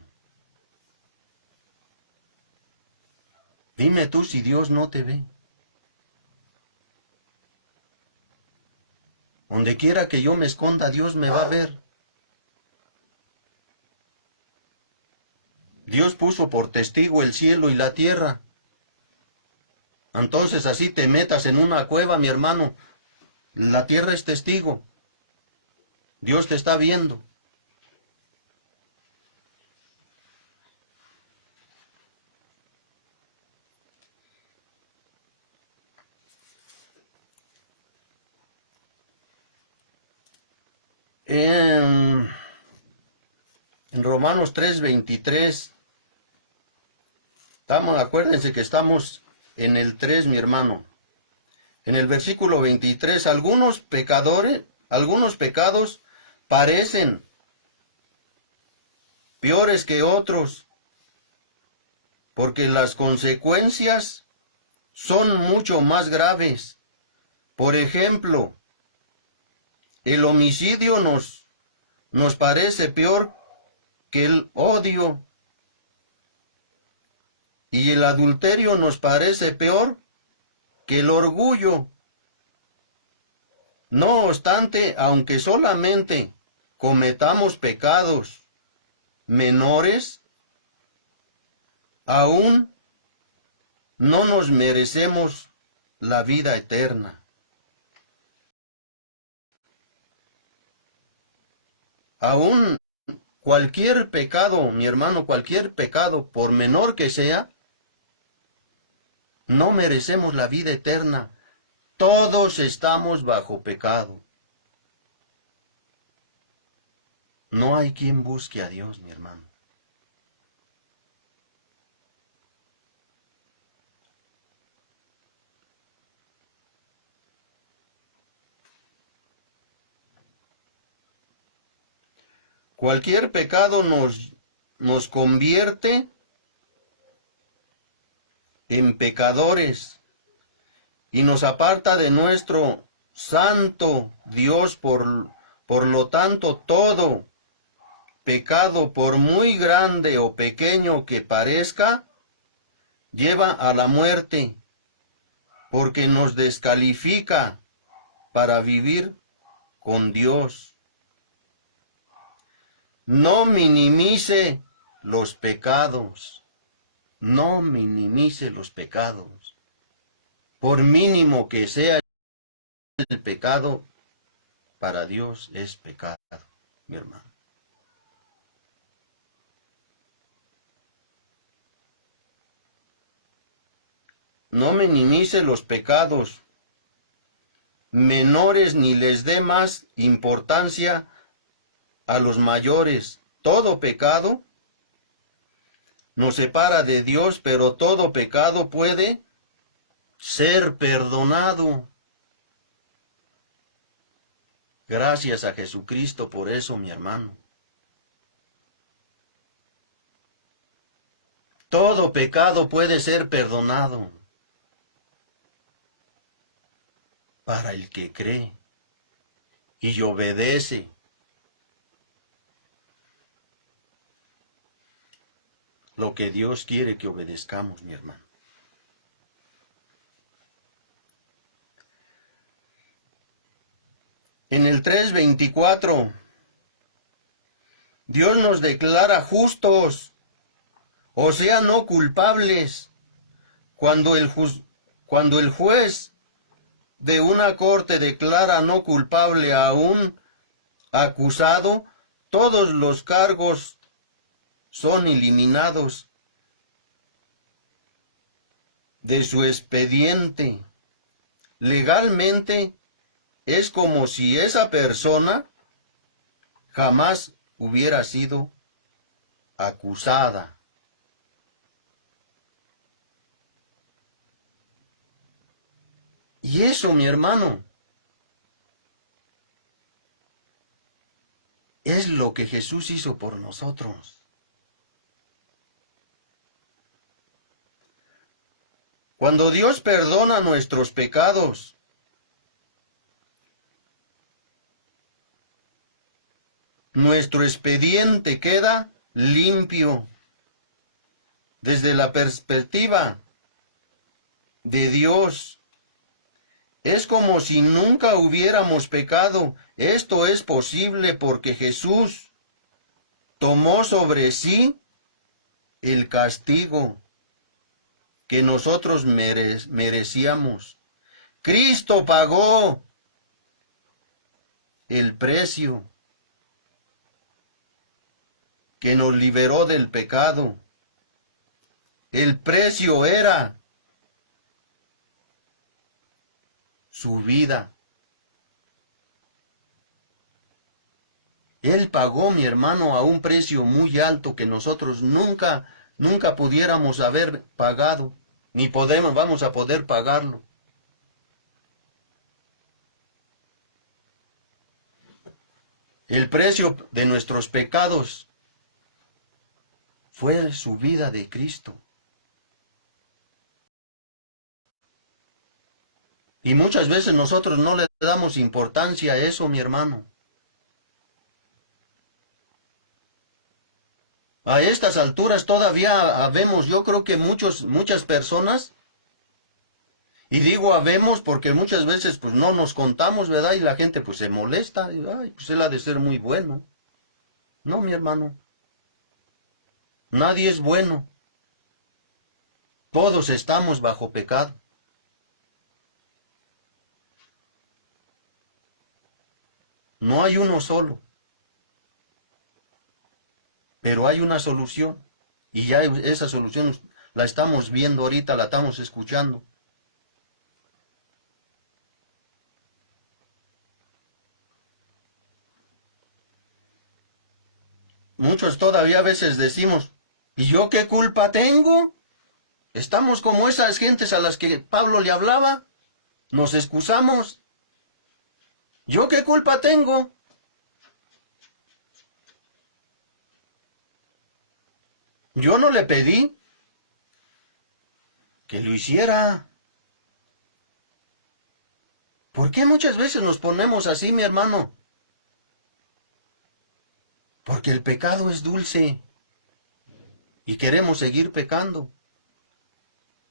Dime tú si Dios no te ve. Donde quiera que yo me esconda, Dios me va a ver. Dios puso por testigo el cielo y la tierra. Entonces así te metas en una cueva, mi hermano. La tierra es testigo. Dios te está viendo. En Romanos 3:23, acuérdense que estamos en el 3, mi hermano. En el versículo 23, algunos pecados parecen peores que otros, porque las consecuencias son mucho más graves. Por ejemplo, el homicidio nos parece peor que el odio, y el adulterio nos parece peor que el orgullo. No obstante, aunque solamente cometamos pecados menores, aún no nos merecemos la vida eterna. Aún cualquier pecado, mi hermano, cualquier pecado, por menor que sea, no merecemos la vida eterna. Todos estamos bajo pecado. No hay quien busque a Dios, mi hermano. Cualquier pecado nos convierte en pecadores y nos aparta de nuestro santo Dios. Por lo tanto, todo pecado, por muy grande o pequeño que parezca, lleva a la muerte, porque nos descalifica para vivir con Dios. No minimice los pecados. No minimice los pecados. Por mínimo que sea el pecado, para Dios es pecado, mi hermano. No minimice los pecados menores ni les dé más importancia a los mayores. Todo pecado nos separa de Dios, pero todo pecado puede ser perdonado. Gracias a Jesucristo por eso, mi hermano. Todo pecado puede ser perdonado para el que cree y obedece. Lo que Dios quiere que obedezcamos, mi hermano. En el 3:24, Dios nos declara justos, o sea, no culpables. Cuando el juez de una corte declara no culpable a un acusado, todos los cargos son eliminados de su expediente. Legalmente es como si esa persona jamás hubiera sido acusada. Y eso, mi hermano, es lo que Jesús hizo por nosotros. Cuando Dios perdona nuestros pecados, nuestro expediente queda limpio. Desde la perspectiva de Dios, es como si nunca hubiéramos pecado. Esto es posible porque Jesús tomó sobre sí el castigo que nosotros merecíamos. Cristo pagó el precio que nos liberó del pecado. El precio era su vida. Él pagó, mi hermano, a un precio muy alto que nosotros nunca pudiéramos haber pagado, ni vamos a poder pagarlo. El precio de nuestros pecados fue su vida de Cristo. Y muchas veces nosotros no le damos importancia a eso, mi hermano. A estas alturas todavía habemos, yo creo que muchas personas, y digo habemos porque muchas veces pues no nos contamos, ¿verdad? Y la gente pues se molesta, y, ay, pues él ha de ser muy bueno. No, mi hermano. Nadie es bueno. Todos estamos bajo pecado. No hay uno solo. Pero hay una solución. Y ya esa solución la estamos viendo ahorita, la estamos escuchando. Muchos todavía a veces decimos, ¿y yo qué culpa tengo? Estamos como esas gentes a las que Pablo le hablaba. Nos excusamos. ¿Yo qué culpa tengo? Yo no le pedí que lo hiciera. ¿Por qué muchas veces nos ponemos así, mi hermano? Porque el pecado es dulce y queremos seguir pecando.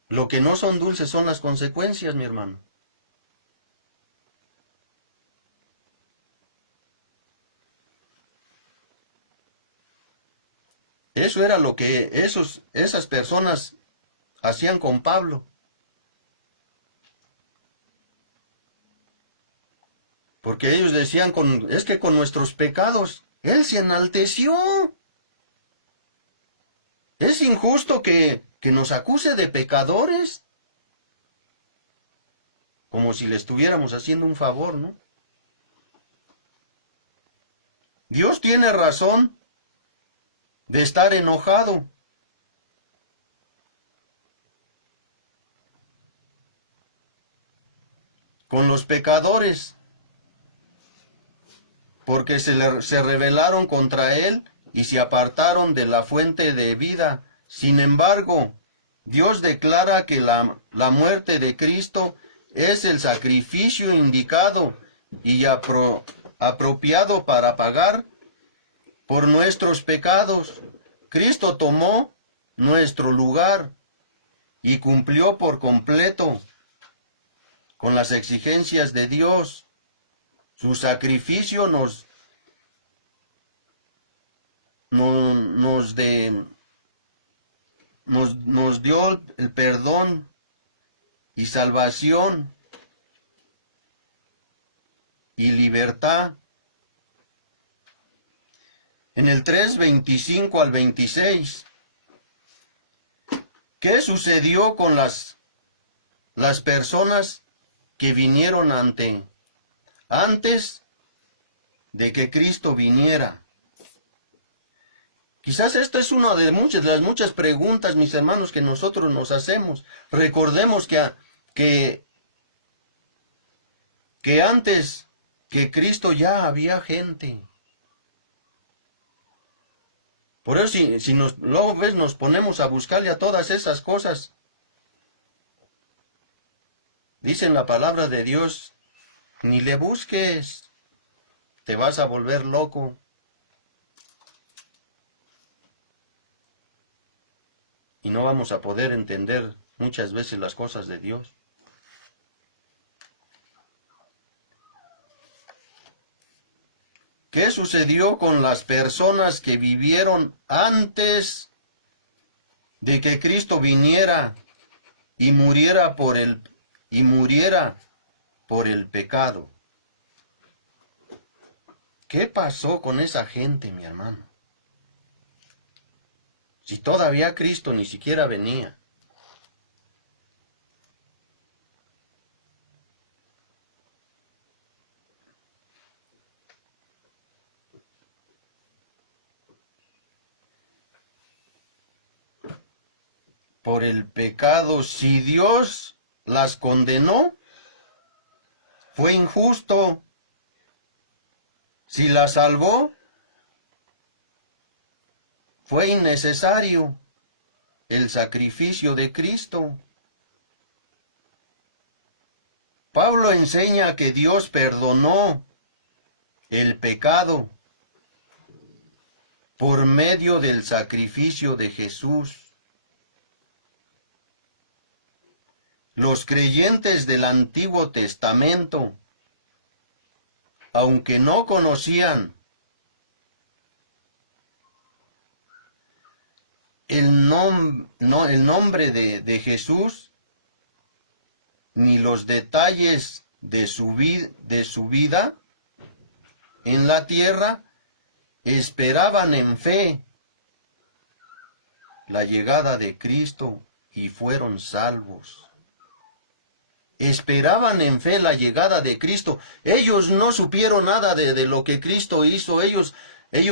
Lo que no son dulces son las consecuencias, mi hermano. Eso era lo que esas personas hacían con Pablo. Porque ellos decían, es que con nuestros pecados, Él se enalteció. Es injusto que nos acuse de pecadores. Como si le estuviéramos haciendo un favor, ¿no? Dios tiene razón de estar enojado. Con los pecadores, porque se rebelaron contra Él y se apartaron de la fuente de vida. Sin embargo, Dios declara que la muerte de Cristo es el sacrificio indicado y apropiado para pagar por nuestros pecados. Cristo tomó nuestro lugar y cumplió por completo con las exigencias de Dios. Su sacrificio nos dio el perdón y salvación y libertad. En el 3:25 al 26, ¿qué sucedió con las personas que vinieron antes de que Cristo viniera? Quizás esta es una de las muchas preguntas, mis hermanos, que nosotros nos hacemos. Recordemos que antes que Cristo ya había gente. Por eso si luego nos ponemos a buscarle a todas esas cosas, dice en la palabra de Dios, ni le busques, te vas a volver loco. Y no vamos a poder entender muchas veces las cosas de Dios. ¿Qué sucedió con las personas que vivieron antes de que Cristo viniera y muriera por el pecado? ¿Qué pasó con esa gente, mi hermano? Si todavía Cristo ni siquiera venía. Por el pecado, si Dios las condenó, fue injusto. Si las salvó, fue innecesario el sacrificio de Cristo. Pablo enseña que Dios perdonó el pecado por medio del sacrificio de Jesús. Los creyentes del Antiguo Testamento, aunque no conocían el nombre de Jesús, ni los detalles de su vida en la tierra, esperaban en fe la llegada de Cristo y fueron salvos. Esperaban en fe la llegada de Cristo. Ellos no supieron nada de lo que Cristo hizo. Ellos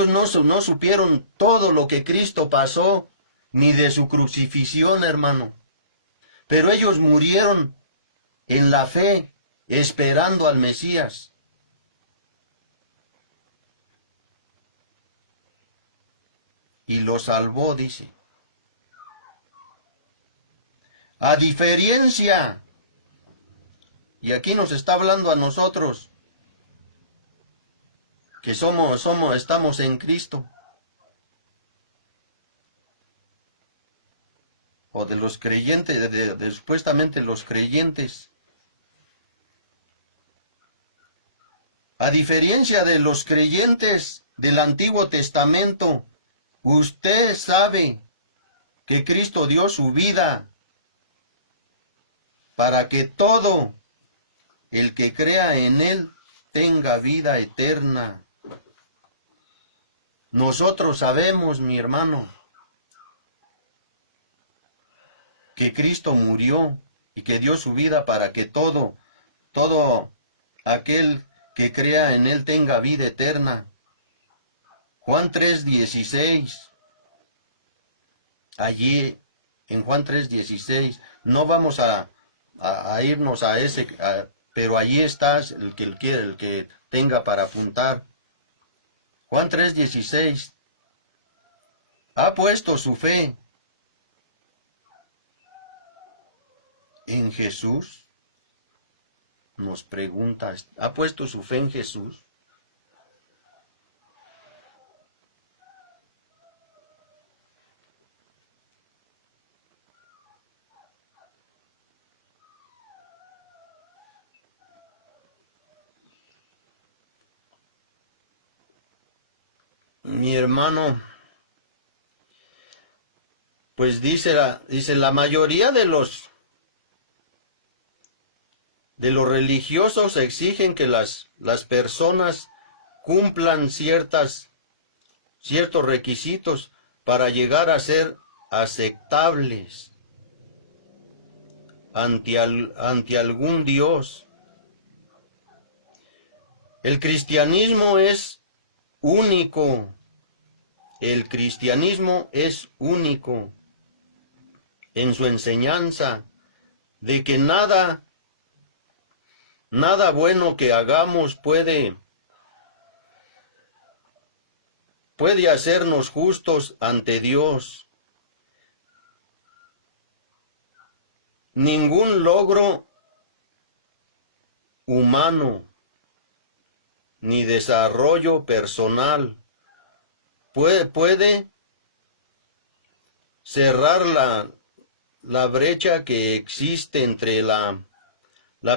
no supieron todo lo que Cristo pasó, ni de su crucifixión, hermano. Pero ellos murieron en la fe, esperando al Mesías. Y lo salvó, dice. A diferencia, y aquí nos está hablando a nosotros, que estamos en Cristo, o de los creyentes, de supuestamente los creyentes. A diferencia de los creyentes del Antiguo Testamento, usted sabe que Cristo dio su vida para que todo el que crea en Él tenga vida eterna. Nosotros sabemos, mi hermano, que Cristo murió y que dio su vida para que todo aquel que crea en Él tenga vida eterna. Juan 3:16. Allí, en Juan 3:16, no vamos a irnos a ese, pero allí está el que tenga para apuntar. Juan 3:16. Ha puesto su fe en Jesús. Nos pregunta, ¿ha puesto su fe en Jesús? Mi hermano, pues dice la mayoría de los religiosos exigen que las personas cumplan ciertos requisitos para llegar a ser aceptables ante algún Dios. El cristianismo es único. El cristianismo es único en su enseñanza de que nada bueno que hagamos puede hacernos justos ante Dios. Ningún logro humano ni desarrollo personal puede cerrar la brecha que existe entre la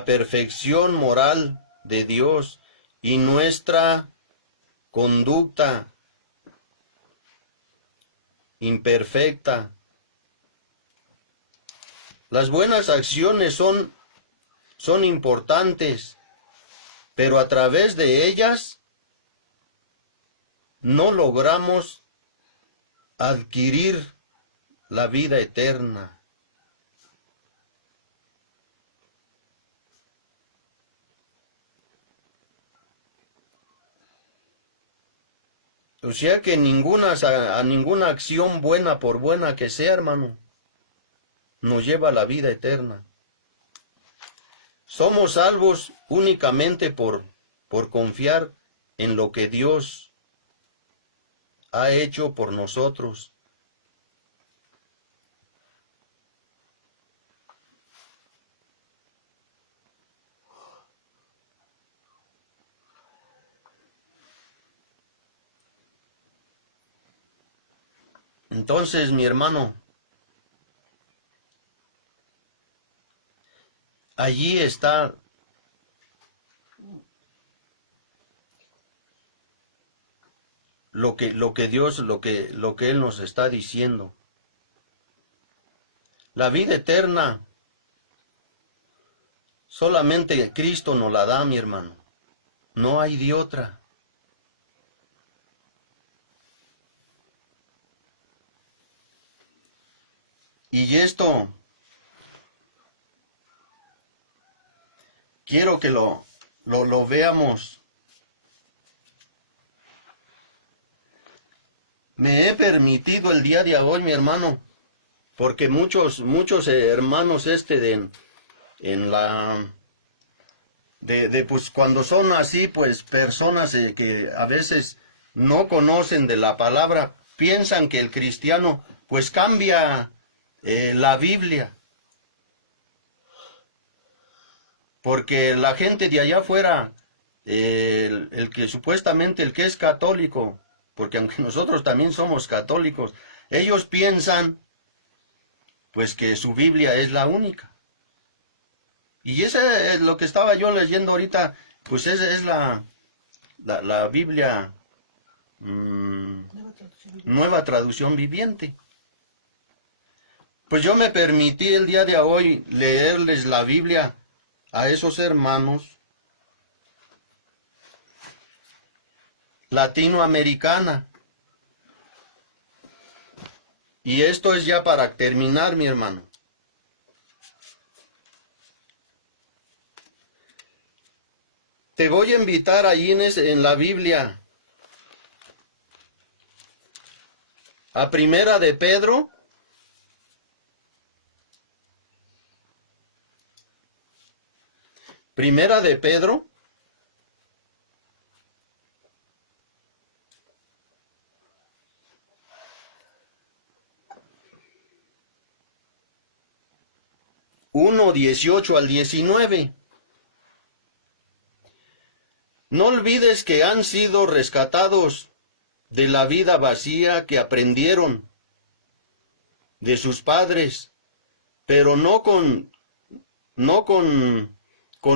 perfección moral de Dios y nuestra conducta imperfecta. Las buenas acciones son importantes, pero a través de ellas no logramos adquirir la vida eterna. O sea que a ninguna acción buena, por buena que sea, hermano, nos lleva a la vida eterna. Somos salvos únicamente por confiar en lo que Dios ha hecho por nosotros. Entonces, mi hermano, allí está lo que Dios, lo que Él nos está diciendo. La vida eterna solamente Cristo nos la da, mi hermano. No hay de otra. Y esto quiero que lo veamos. Me he permitido el día de hoy, mi hermano, porque muchos hermanos pues cuando son así, pues personas que a veces no conocen de la palabra, piensan que el cristiano pues cambia la Biblia. Porque la gente de allá afuera, el que supuestamente el que es católico, porque aunque nosotros también somos católicos, ellos piensan pues que su Biblia es la única. Y ese es lo que estaba yo leyendo ahorita, pues esa es la Biblia Nueva Traducción Viviente. Pues yo me permití el día de hoy leerles la Biblia a esos hermanos latinoamericana. Y esto es ya para terminar, mi hermano. Te voy a invitar allí en la Biblia a Primera de Pedro. Primera de Pedro. Uno 18 al 19. No olvides que han sido rescatados de la vida vacía que aprendieron de sus padres, pero no con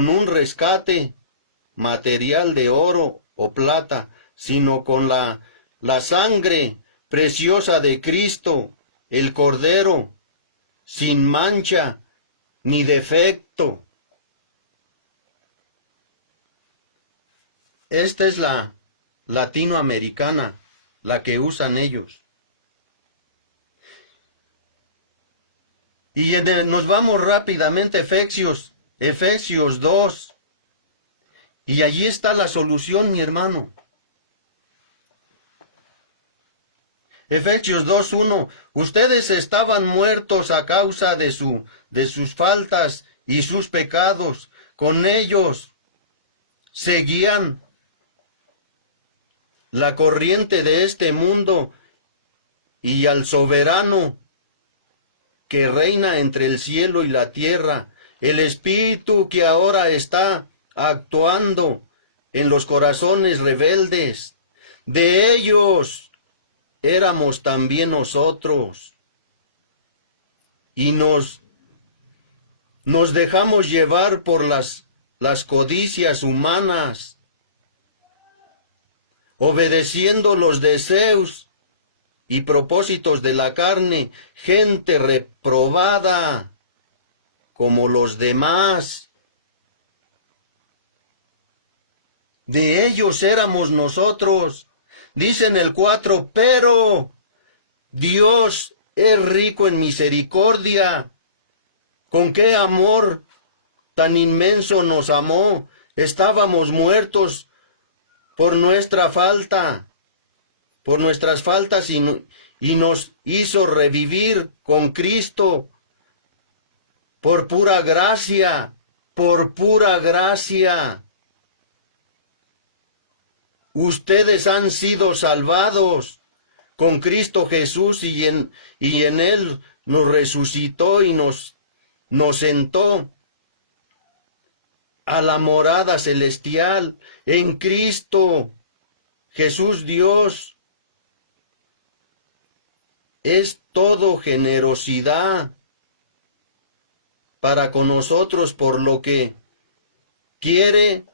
un rescate material de oro o plata, sino con la sangre preciosa de Cristo, el Cordero, sin mancha ni defecto. Esta es la latinoamericana, la que usan ellos. Y nos vamos rápidamente a Efesios 2. Y allí está la solución, mi hermano. Efesios 2:1. Ustedes estaban muertos a causa de sus faltas y sus pecados. Con ellos seguían la corriente de este mundo y al soberano que reina entre el cielo y la tierra, el espíritu que ahora está actuando en los corazones rebeldes. De ellos éramos también nosotros. Y nos dejamos llevar por las codicias humanas, obedeciendo los deseos y propósitos de la carne, gente reprobada como los demás. De ellos éramos nosotros. Dice en el 4, pero Dios es rico en misericordia. ¿Con qué amor tan inmenso nos amó? Estábamos muertos por nuestra falta, por nuestras faltas y nos hizo revivir con Cristo por pura gracia, por pura gracia. Ustedes han sido salvados con Cristo Jesús y en Él nos resucitó y nos sentó a la morada celestial en Cristo Jesús. Dios es todo generosidad para con nosotros, por lo que quiere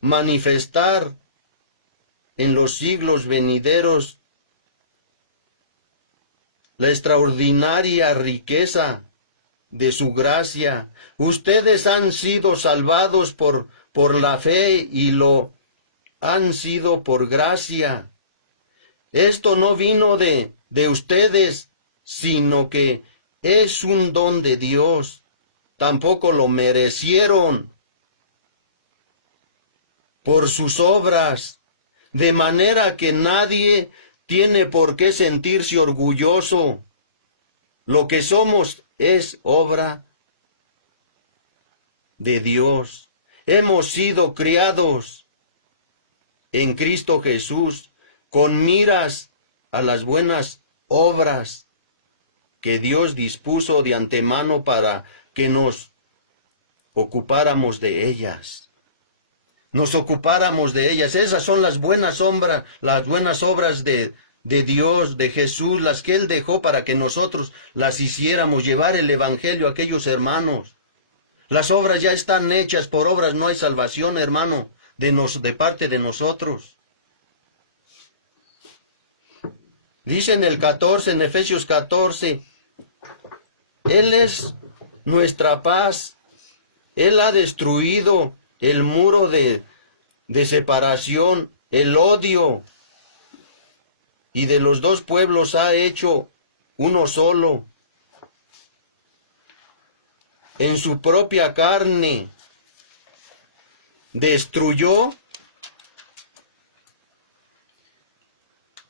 manifestar en los siglos venideros la extraordinaria riqueza de su gracia. Ustedes han sido salvados por la fe y lo han sido por gracia. Esto no vino de ustedes, sino que es un don de Dios. Tampoco lo merecieron por sus obras, de manera que nadie tiene por qué sentirse orgulloso. Lo que somos es obra de Dios. Hemos sido criados en Cristo Jesús con miras a las buenas obras que Dios dispuso de antemano para que nos ocupáramos de ellas. Nos ocupáramos de ellas. Esas son las buenas obras de Dios, de Jesús, las que Él dejó para que nosotros las hiciéramos, llevar el Evangelio a aquellos hermanos. Las obras ya están hechas, por obras no hay salvación, hermano, de parte de nosotros. Dice en el 14, en Efesios 14, Él es nuestra paz. Él ha destruido el muro de separación, el odio, y de los dos pueblos ha hecho uno solo. En su propia carne destruyó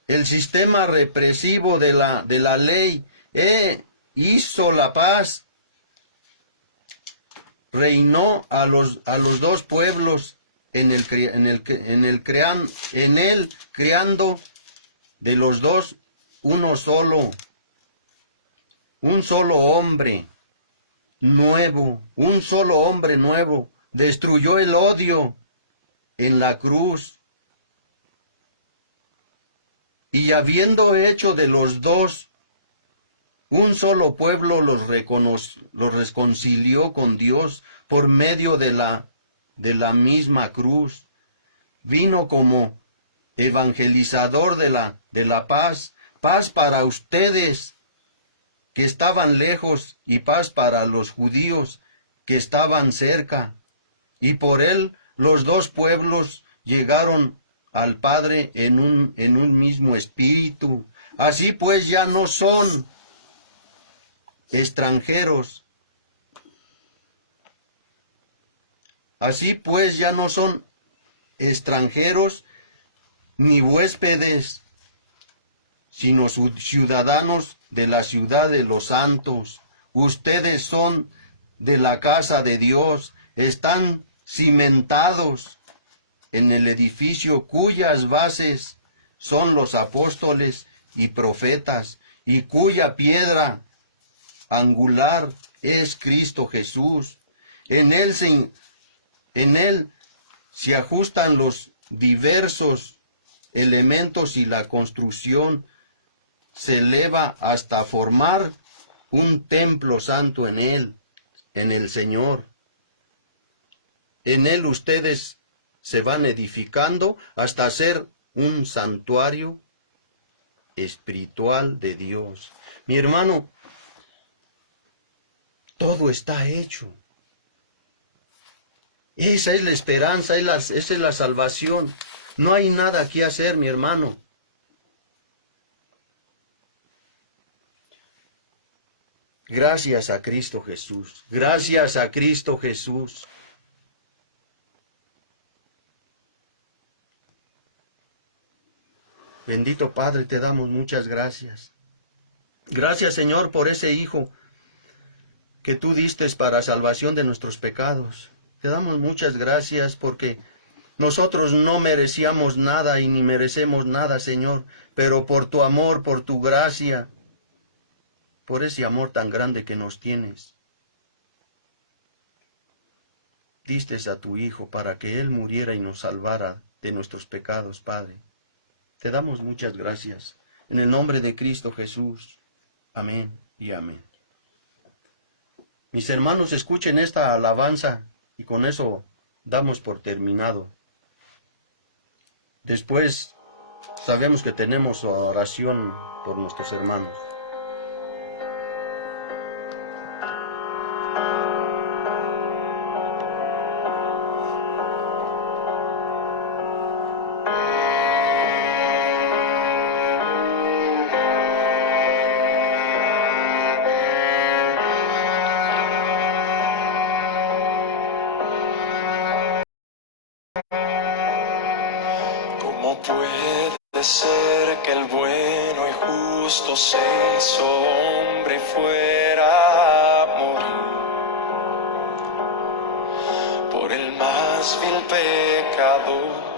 el sistema represivo de la ley, hizo la paz, reinó a los dos pueblos en él, creando de los dos uno solo, un solo hombre nuevo, un solo hombre nuevo. Destruyó el odio en la cruz, y habiendo hecho de los dos un solo pueblo, los reconcilió con Dios por medio de la misma cruz. Vino como evangelizador de la paz, paz para ustedes que estaban lejos y paz para los judíos que estaban cerca. Y por él los dos pueblos llegaron al Padre en un mismo espíritu. Así pues ya no son extranjeros. Así pues ya no son extranjeros ni huéspedes, sino ciudadanos de la ciudad de los santos. Ustedes son de la casa de Dios, están cimentados en el edificio cuyas bases son los apóstoles y profetas, y cuya piedra angular es Cristo Jesús. En él se ajustan los diversos elementos y la construcción se eleva hasta formar un templo santo en el Señor. En él ustedes se van edificando hasta ser un santuario espiritual de Dios. Mi hermano, todo está hecho. Esa es la esperanza, esa es la salvación. No hay nada que hacer, mi hermano. Gracias a Cristo Jesús. Gracias a Cristo Jesús. Bendito Padre, te damos muchas gracias. Gracias, Señor, por ese Hijo que tú diste para salvación de nuestros pecados. Te damos muchas gracias porque Nosotros no merecíamos nada y ni merecemos nada, Señor, pero por tu amor, por tu gracia, por ese amor tan grande que nos tienes, diste a tu Hijo para que Él muriera y nos salvara de nuestros pecados, Padre. Te damos muchas gracias. En el nombre de Cristo Jesús. Amén y amén. Mis hermanos, escuchen esta alabanza y con eso damos por terminado. Después sabemos que tenemos oración por nuestros hermanos. ¿Cómo puede ser que el bueno y justo se hizo hombre y fuera a morir por el más vil pecador?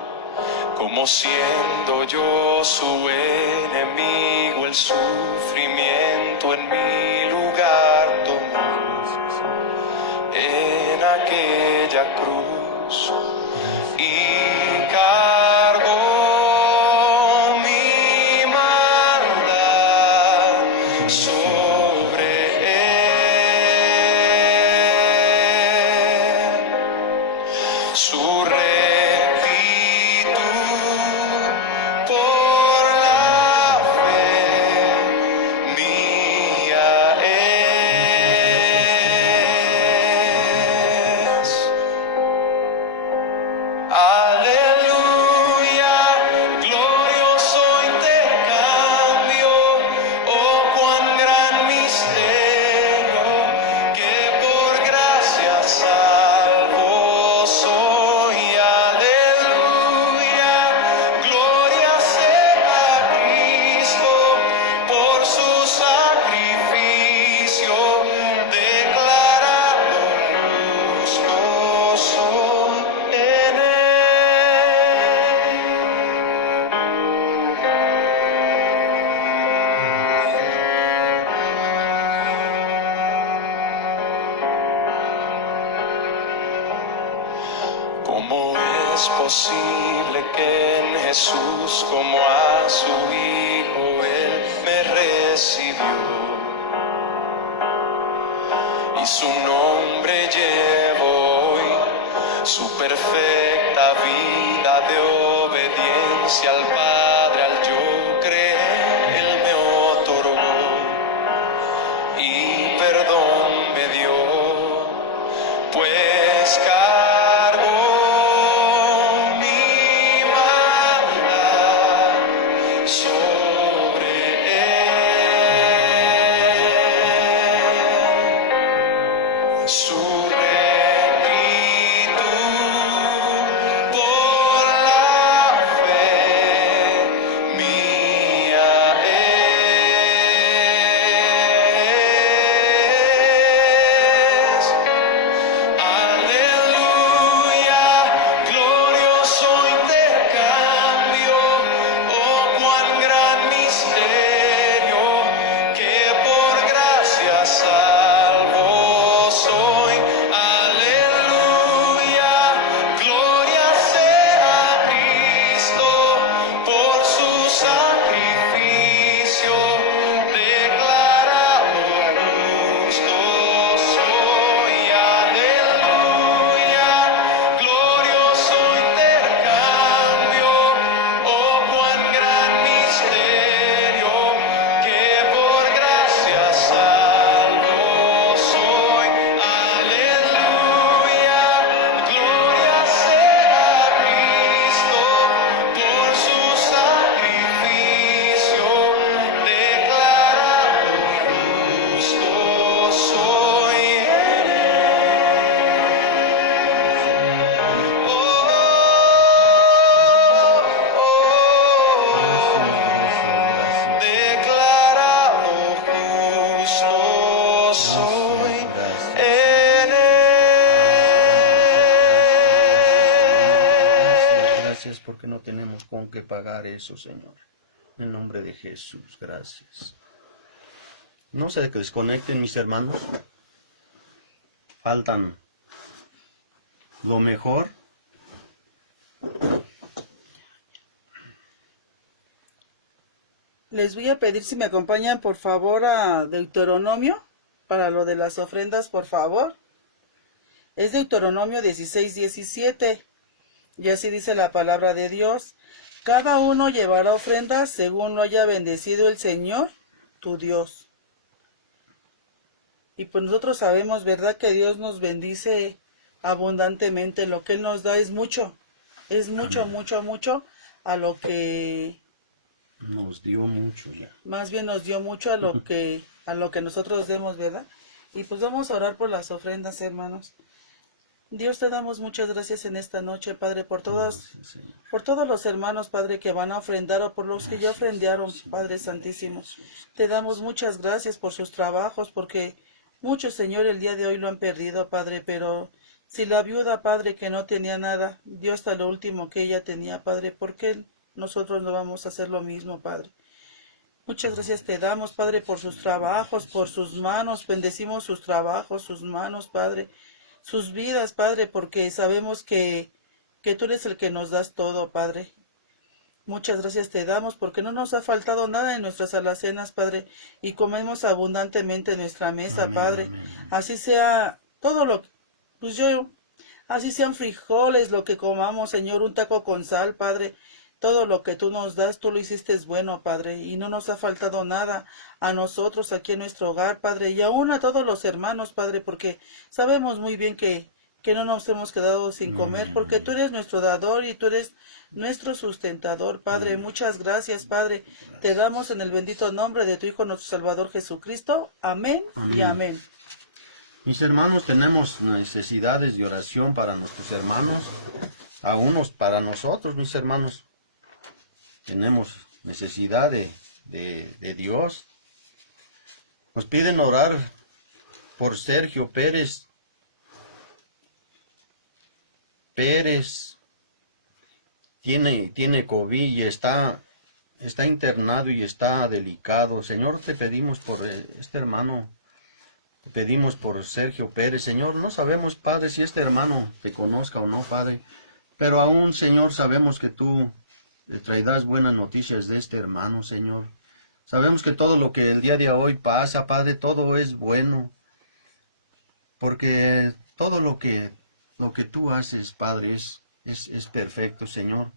Como siendo yo su enemigo, el sufrimiento en mi lugar tomó en aquella cruz y cargó mi maldad sobre él. Su rectitud por la fe mía es. Aleluya, glorioso intercambio, oh cuán gran misterio, que por gracia salvo soy. Aleluya, gloria sea a Cristo por su sacrificio, declarado justo soy en él. ¿Cómo es posible que en Jesús, como a su Hijo, Él me recibió? Y su nombre llevo hoy, su perfecta vida de obediencia al Padre, al yo creer, Él me otorgó y perdón me dio, pues cargó mi maldad sobre él. Su rectitud gracias porque no tenemos con qué pagar eso, Señor. En el nombre de Jesús, gracias. No se desconecten, mis hermanos. Faltan lo mejor. Les voy a pedir si me acompañan por favor a Deuteronomio para lo de las ofrendas, por favor. Es Deuteronomio 16:17. Y así dice la palabra de Dios. Cada uno llevará ofrendas según lo haya bendecido el Señor, tu Dios. Y pues nosotros sabemos, ¿verdad?, que Dios nos bendice abundantemente. Lo que Él nos da es mucho. Es mucho, Amén. mucho, mucho a lo que... Nos dio mucho ya. Más bien nos dio mucho a lo que nosotros demos, ¿verdad? Y pues vamos a orar por las ofrendas, hermanos. Dios, te damos muchas gracias en esta noche, Padre, por todos los hermanos, Padre, que van a ofrendar o por los que ya ofrendaron, Padre Santísimo. Te damos muchas gracias por sus trabajos, porque muchos, Señor, el día de hoy lo han perdido, Padre, pero si la viuda, Padre, que no tenía nada, dio hasta lo último que ella tenía, Padre, ¿por qué nosotros no vamos a hacer lo mismo, Padre? Muchas gracias te damos, Padre, por sus trabajos, por sus manos. Bendecimos sus trabajos, sus manos, Padre, sus vidas, Padre, porque sabemos que tú eres el que nos das todo, Padre. Muchas gracias te damos porque no nos ha faltado nada en nuestras alacenas, Padre, y comemos abundantemente en nuestra mesa, Amén, Padre. amén. Así sea todo lo pues así sean frijoles, lo que comamos, Señor, un taco con sal, Padre. Todo lo que tú nos das, tú lo hiciste bueno, Padre, y no nos ha faltado nada a nosotros aquí en nuestro hogar, Padre, y aún a todos los hermanos, Padre, porque sabemos muy bien que no nos hemos quedado sin comer, porque tú eres nuestro dador y tú eres nuestro sustentador, Padre. Muchas gracias, Padre. Te damos en el bendito nombre de tu Hijo, nuestro Salvador Jesucristo. Amén y amén. Mis hermanos, tenemos necesidades de oración para nuestros hermanos, a unos para nosotros, mis hermanos. Tenemos necesidad de Dios. Nos piden orar por Sergio Pérez. Tiene COVID y está internado y está delicado. Señor, te pedimos por este hermano. Te pedimos por Sergio Pérez. Señor, no sabemos, Padre, si este hermano te conozca o no, Padre. Pero aún, Señor, sabemos que tú le traerás buenas noticias de este hermano, Señor. Sabemos que todo lo que el día de hoy pasa, Padre, todo es bueno. Porque todo lo que tú haces, Padre, es perfecto, Señor.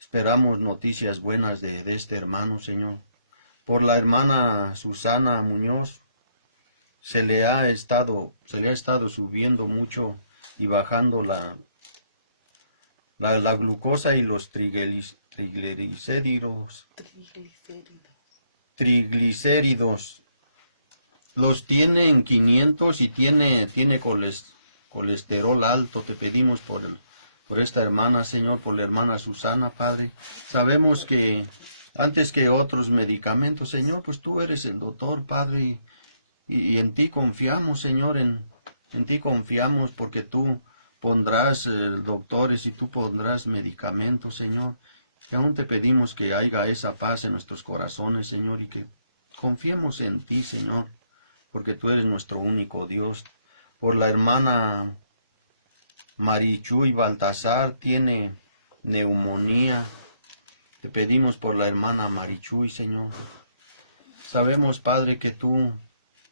Esperamos noticias buenas de este hermano, Señor. Por la hermana Susana Muñoz, se le ha estado subiendo mucho y bajando la glucosa y los triglicéridos. Los tiene en 500 y tiene colesterol alto. Te pedimos por esta hermana, Señor, por la hermana Susana, Padre. Sabemos que antes que otros medicamentos, Señor, pues tú eres el doctor, Padre, y en ti confiamos, Señor, en ti confiamos porque tú pondrás doctores y tú pondrás medicamentos, Señor. Y aún te pedimos que haya esa paz en nuestros corazones, Señor, y que confiemos en ti, Señor, porque tú eres nuestro único Dios. Por la hermana Marichuy Baltasar, tiene neumonía. Te pedimos por la hermana Marichuy, Señor. Sabemos, Padre, que tú,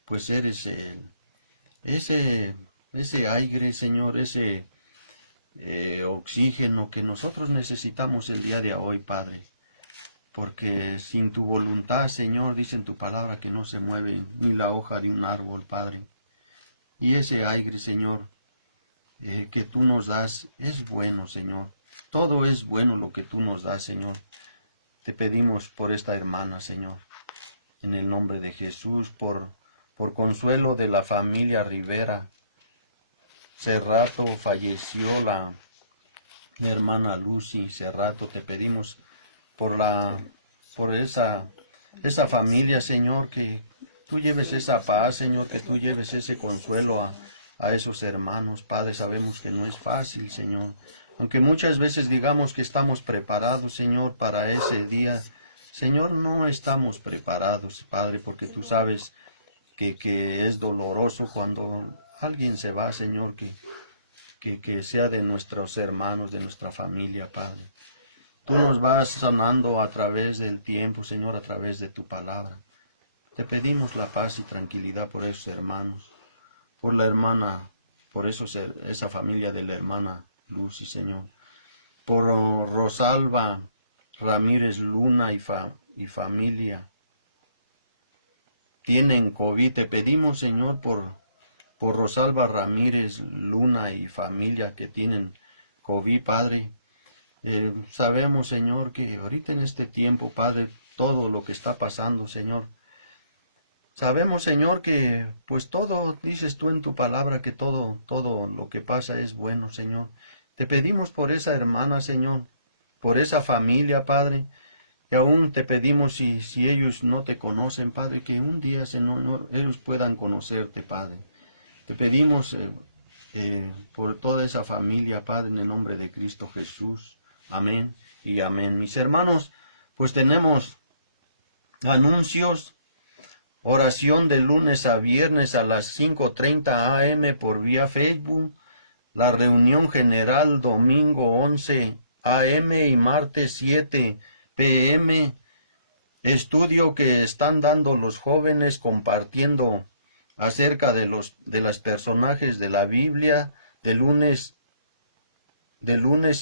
pues eres ese aire, Señor, ese oxígeno que nosotros necesitamos el día de hoy, Padre. Porque sin tu voluntad, Señor, dice en tu palabra que no se mueve ni la hoja de un árbol, Padre. Y ese aire, Señor, que tú nos das es bueno, Señor. Todo es bueno lo que tú nos das, Señor. Te pedimos por esta hermana, Señor, en el nombre de Jesús, por consuelo de la familia Rivera. Hace rato falleció la hermana Lucy. Hace rato te pedimos por esa familia, Señor, que tú lleves esa paz, Señor, que tú lleves ese consuelo a esos hermanos, Padre. Sabemos que no es fácil, Señor, Aunque muchas veces digamos que estamos preparados, Señor, para ese día, Señor, no estamos preparados, Padre, porque tú sabes que es doloroso cuando alguien se va, Señor, que sea de nuestros hermanos, de nuestra familia, Padre. Tú nos vas sanando a través del tiempo, Señor, a través de tu palabra. Te pedimos la paz y tranquilidad por esos hermanos, por la hermana, por esa familia de la hermana Lucy, Señor, por Rosalba Ramírez Luna y familia. Tienen COVID, te pedimos, Señor, por Rosalba Ramírez Luna y familia que tienen COVID, Padre. Sabemos, Señor, que ahorita en este tiempo, Padre, todo lo que está pasando, Señor, sabemos, Señor, que pues todo, dices tú en tu palabra, que todo lo que pasa es bueno, Señor. Te pedimos por esa hermana, Señor, por esa familia, Padre, y aún te pedimos si ellos no te conocen, Padre, que un día, Señor, ellos puedan conocerte, Padre. Te pedimos por toda esa familia, Padre, en el nombre de Cristo Jesús. Amén y amén. Mis hermanos, pues tenemos anuncios. Oración de lunes a viernes a las 5:30 a.m. por vía Facebook. La reunión general domingo 11 a.m. y martes 7 p.m. Estudio que están dando los jóvenes compartiendo acerca de los personajes de la Biblia de lunes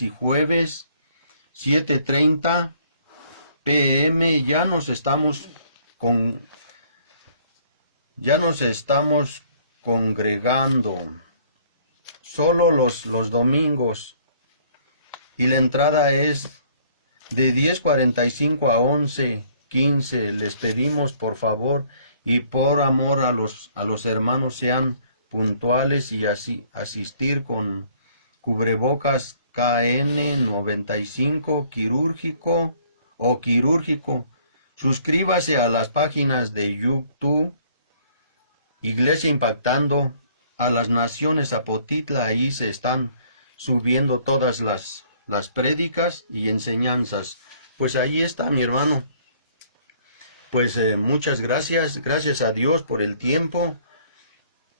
y jueves 7:30 p.m. Ya nos estamos congregando solo los domingos y la entrada es de 10:45 a 11:15. Les pedimos por favor y por amor a los hermanos sean puntuales y así asistir con cubrebocas KN95 quirúrgico. Suscríbase a las páginas de YouTube Iglesia Impactando a las Naciones Apotitla. Ahí se están subiendo todas las prédicas y enseñanzas. Pues ahí está, mi hermano. Pues muchas gracias a Dios por el tiempo.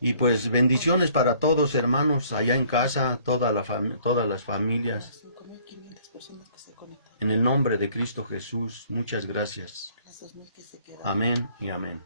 Y pues bendiciones para todos, hermanos, allá en casa, todas las familias. 5.500 personas que se conectan. En el nombre de Cristo Jesús, muchas gracias. Las 2.000 que se quedan. Amén y amén.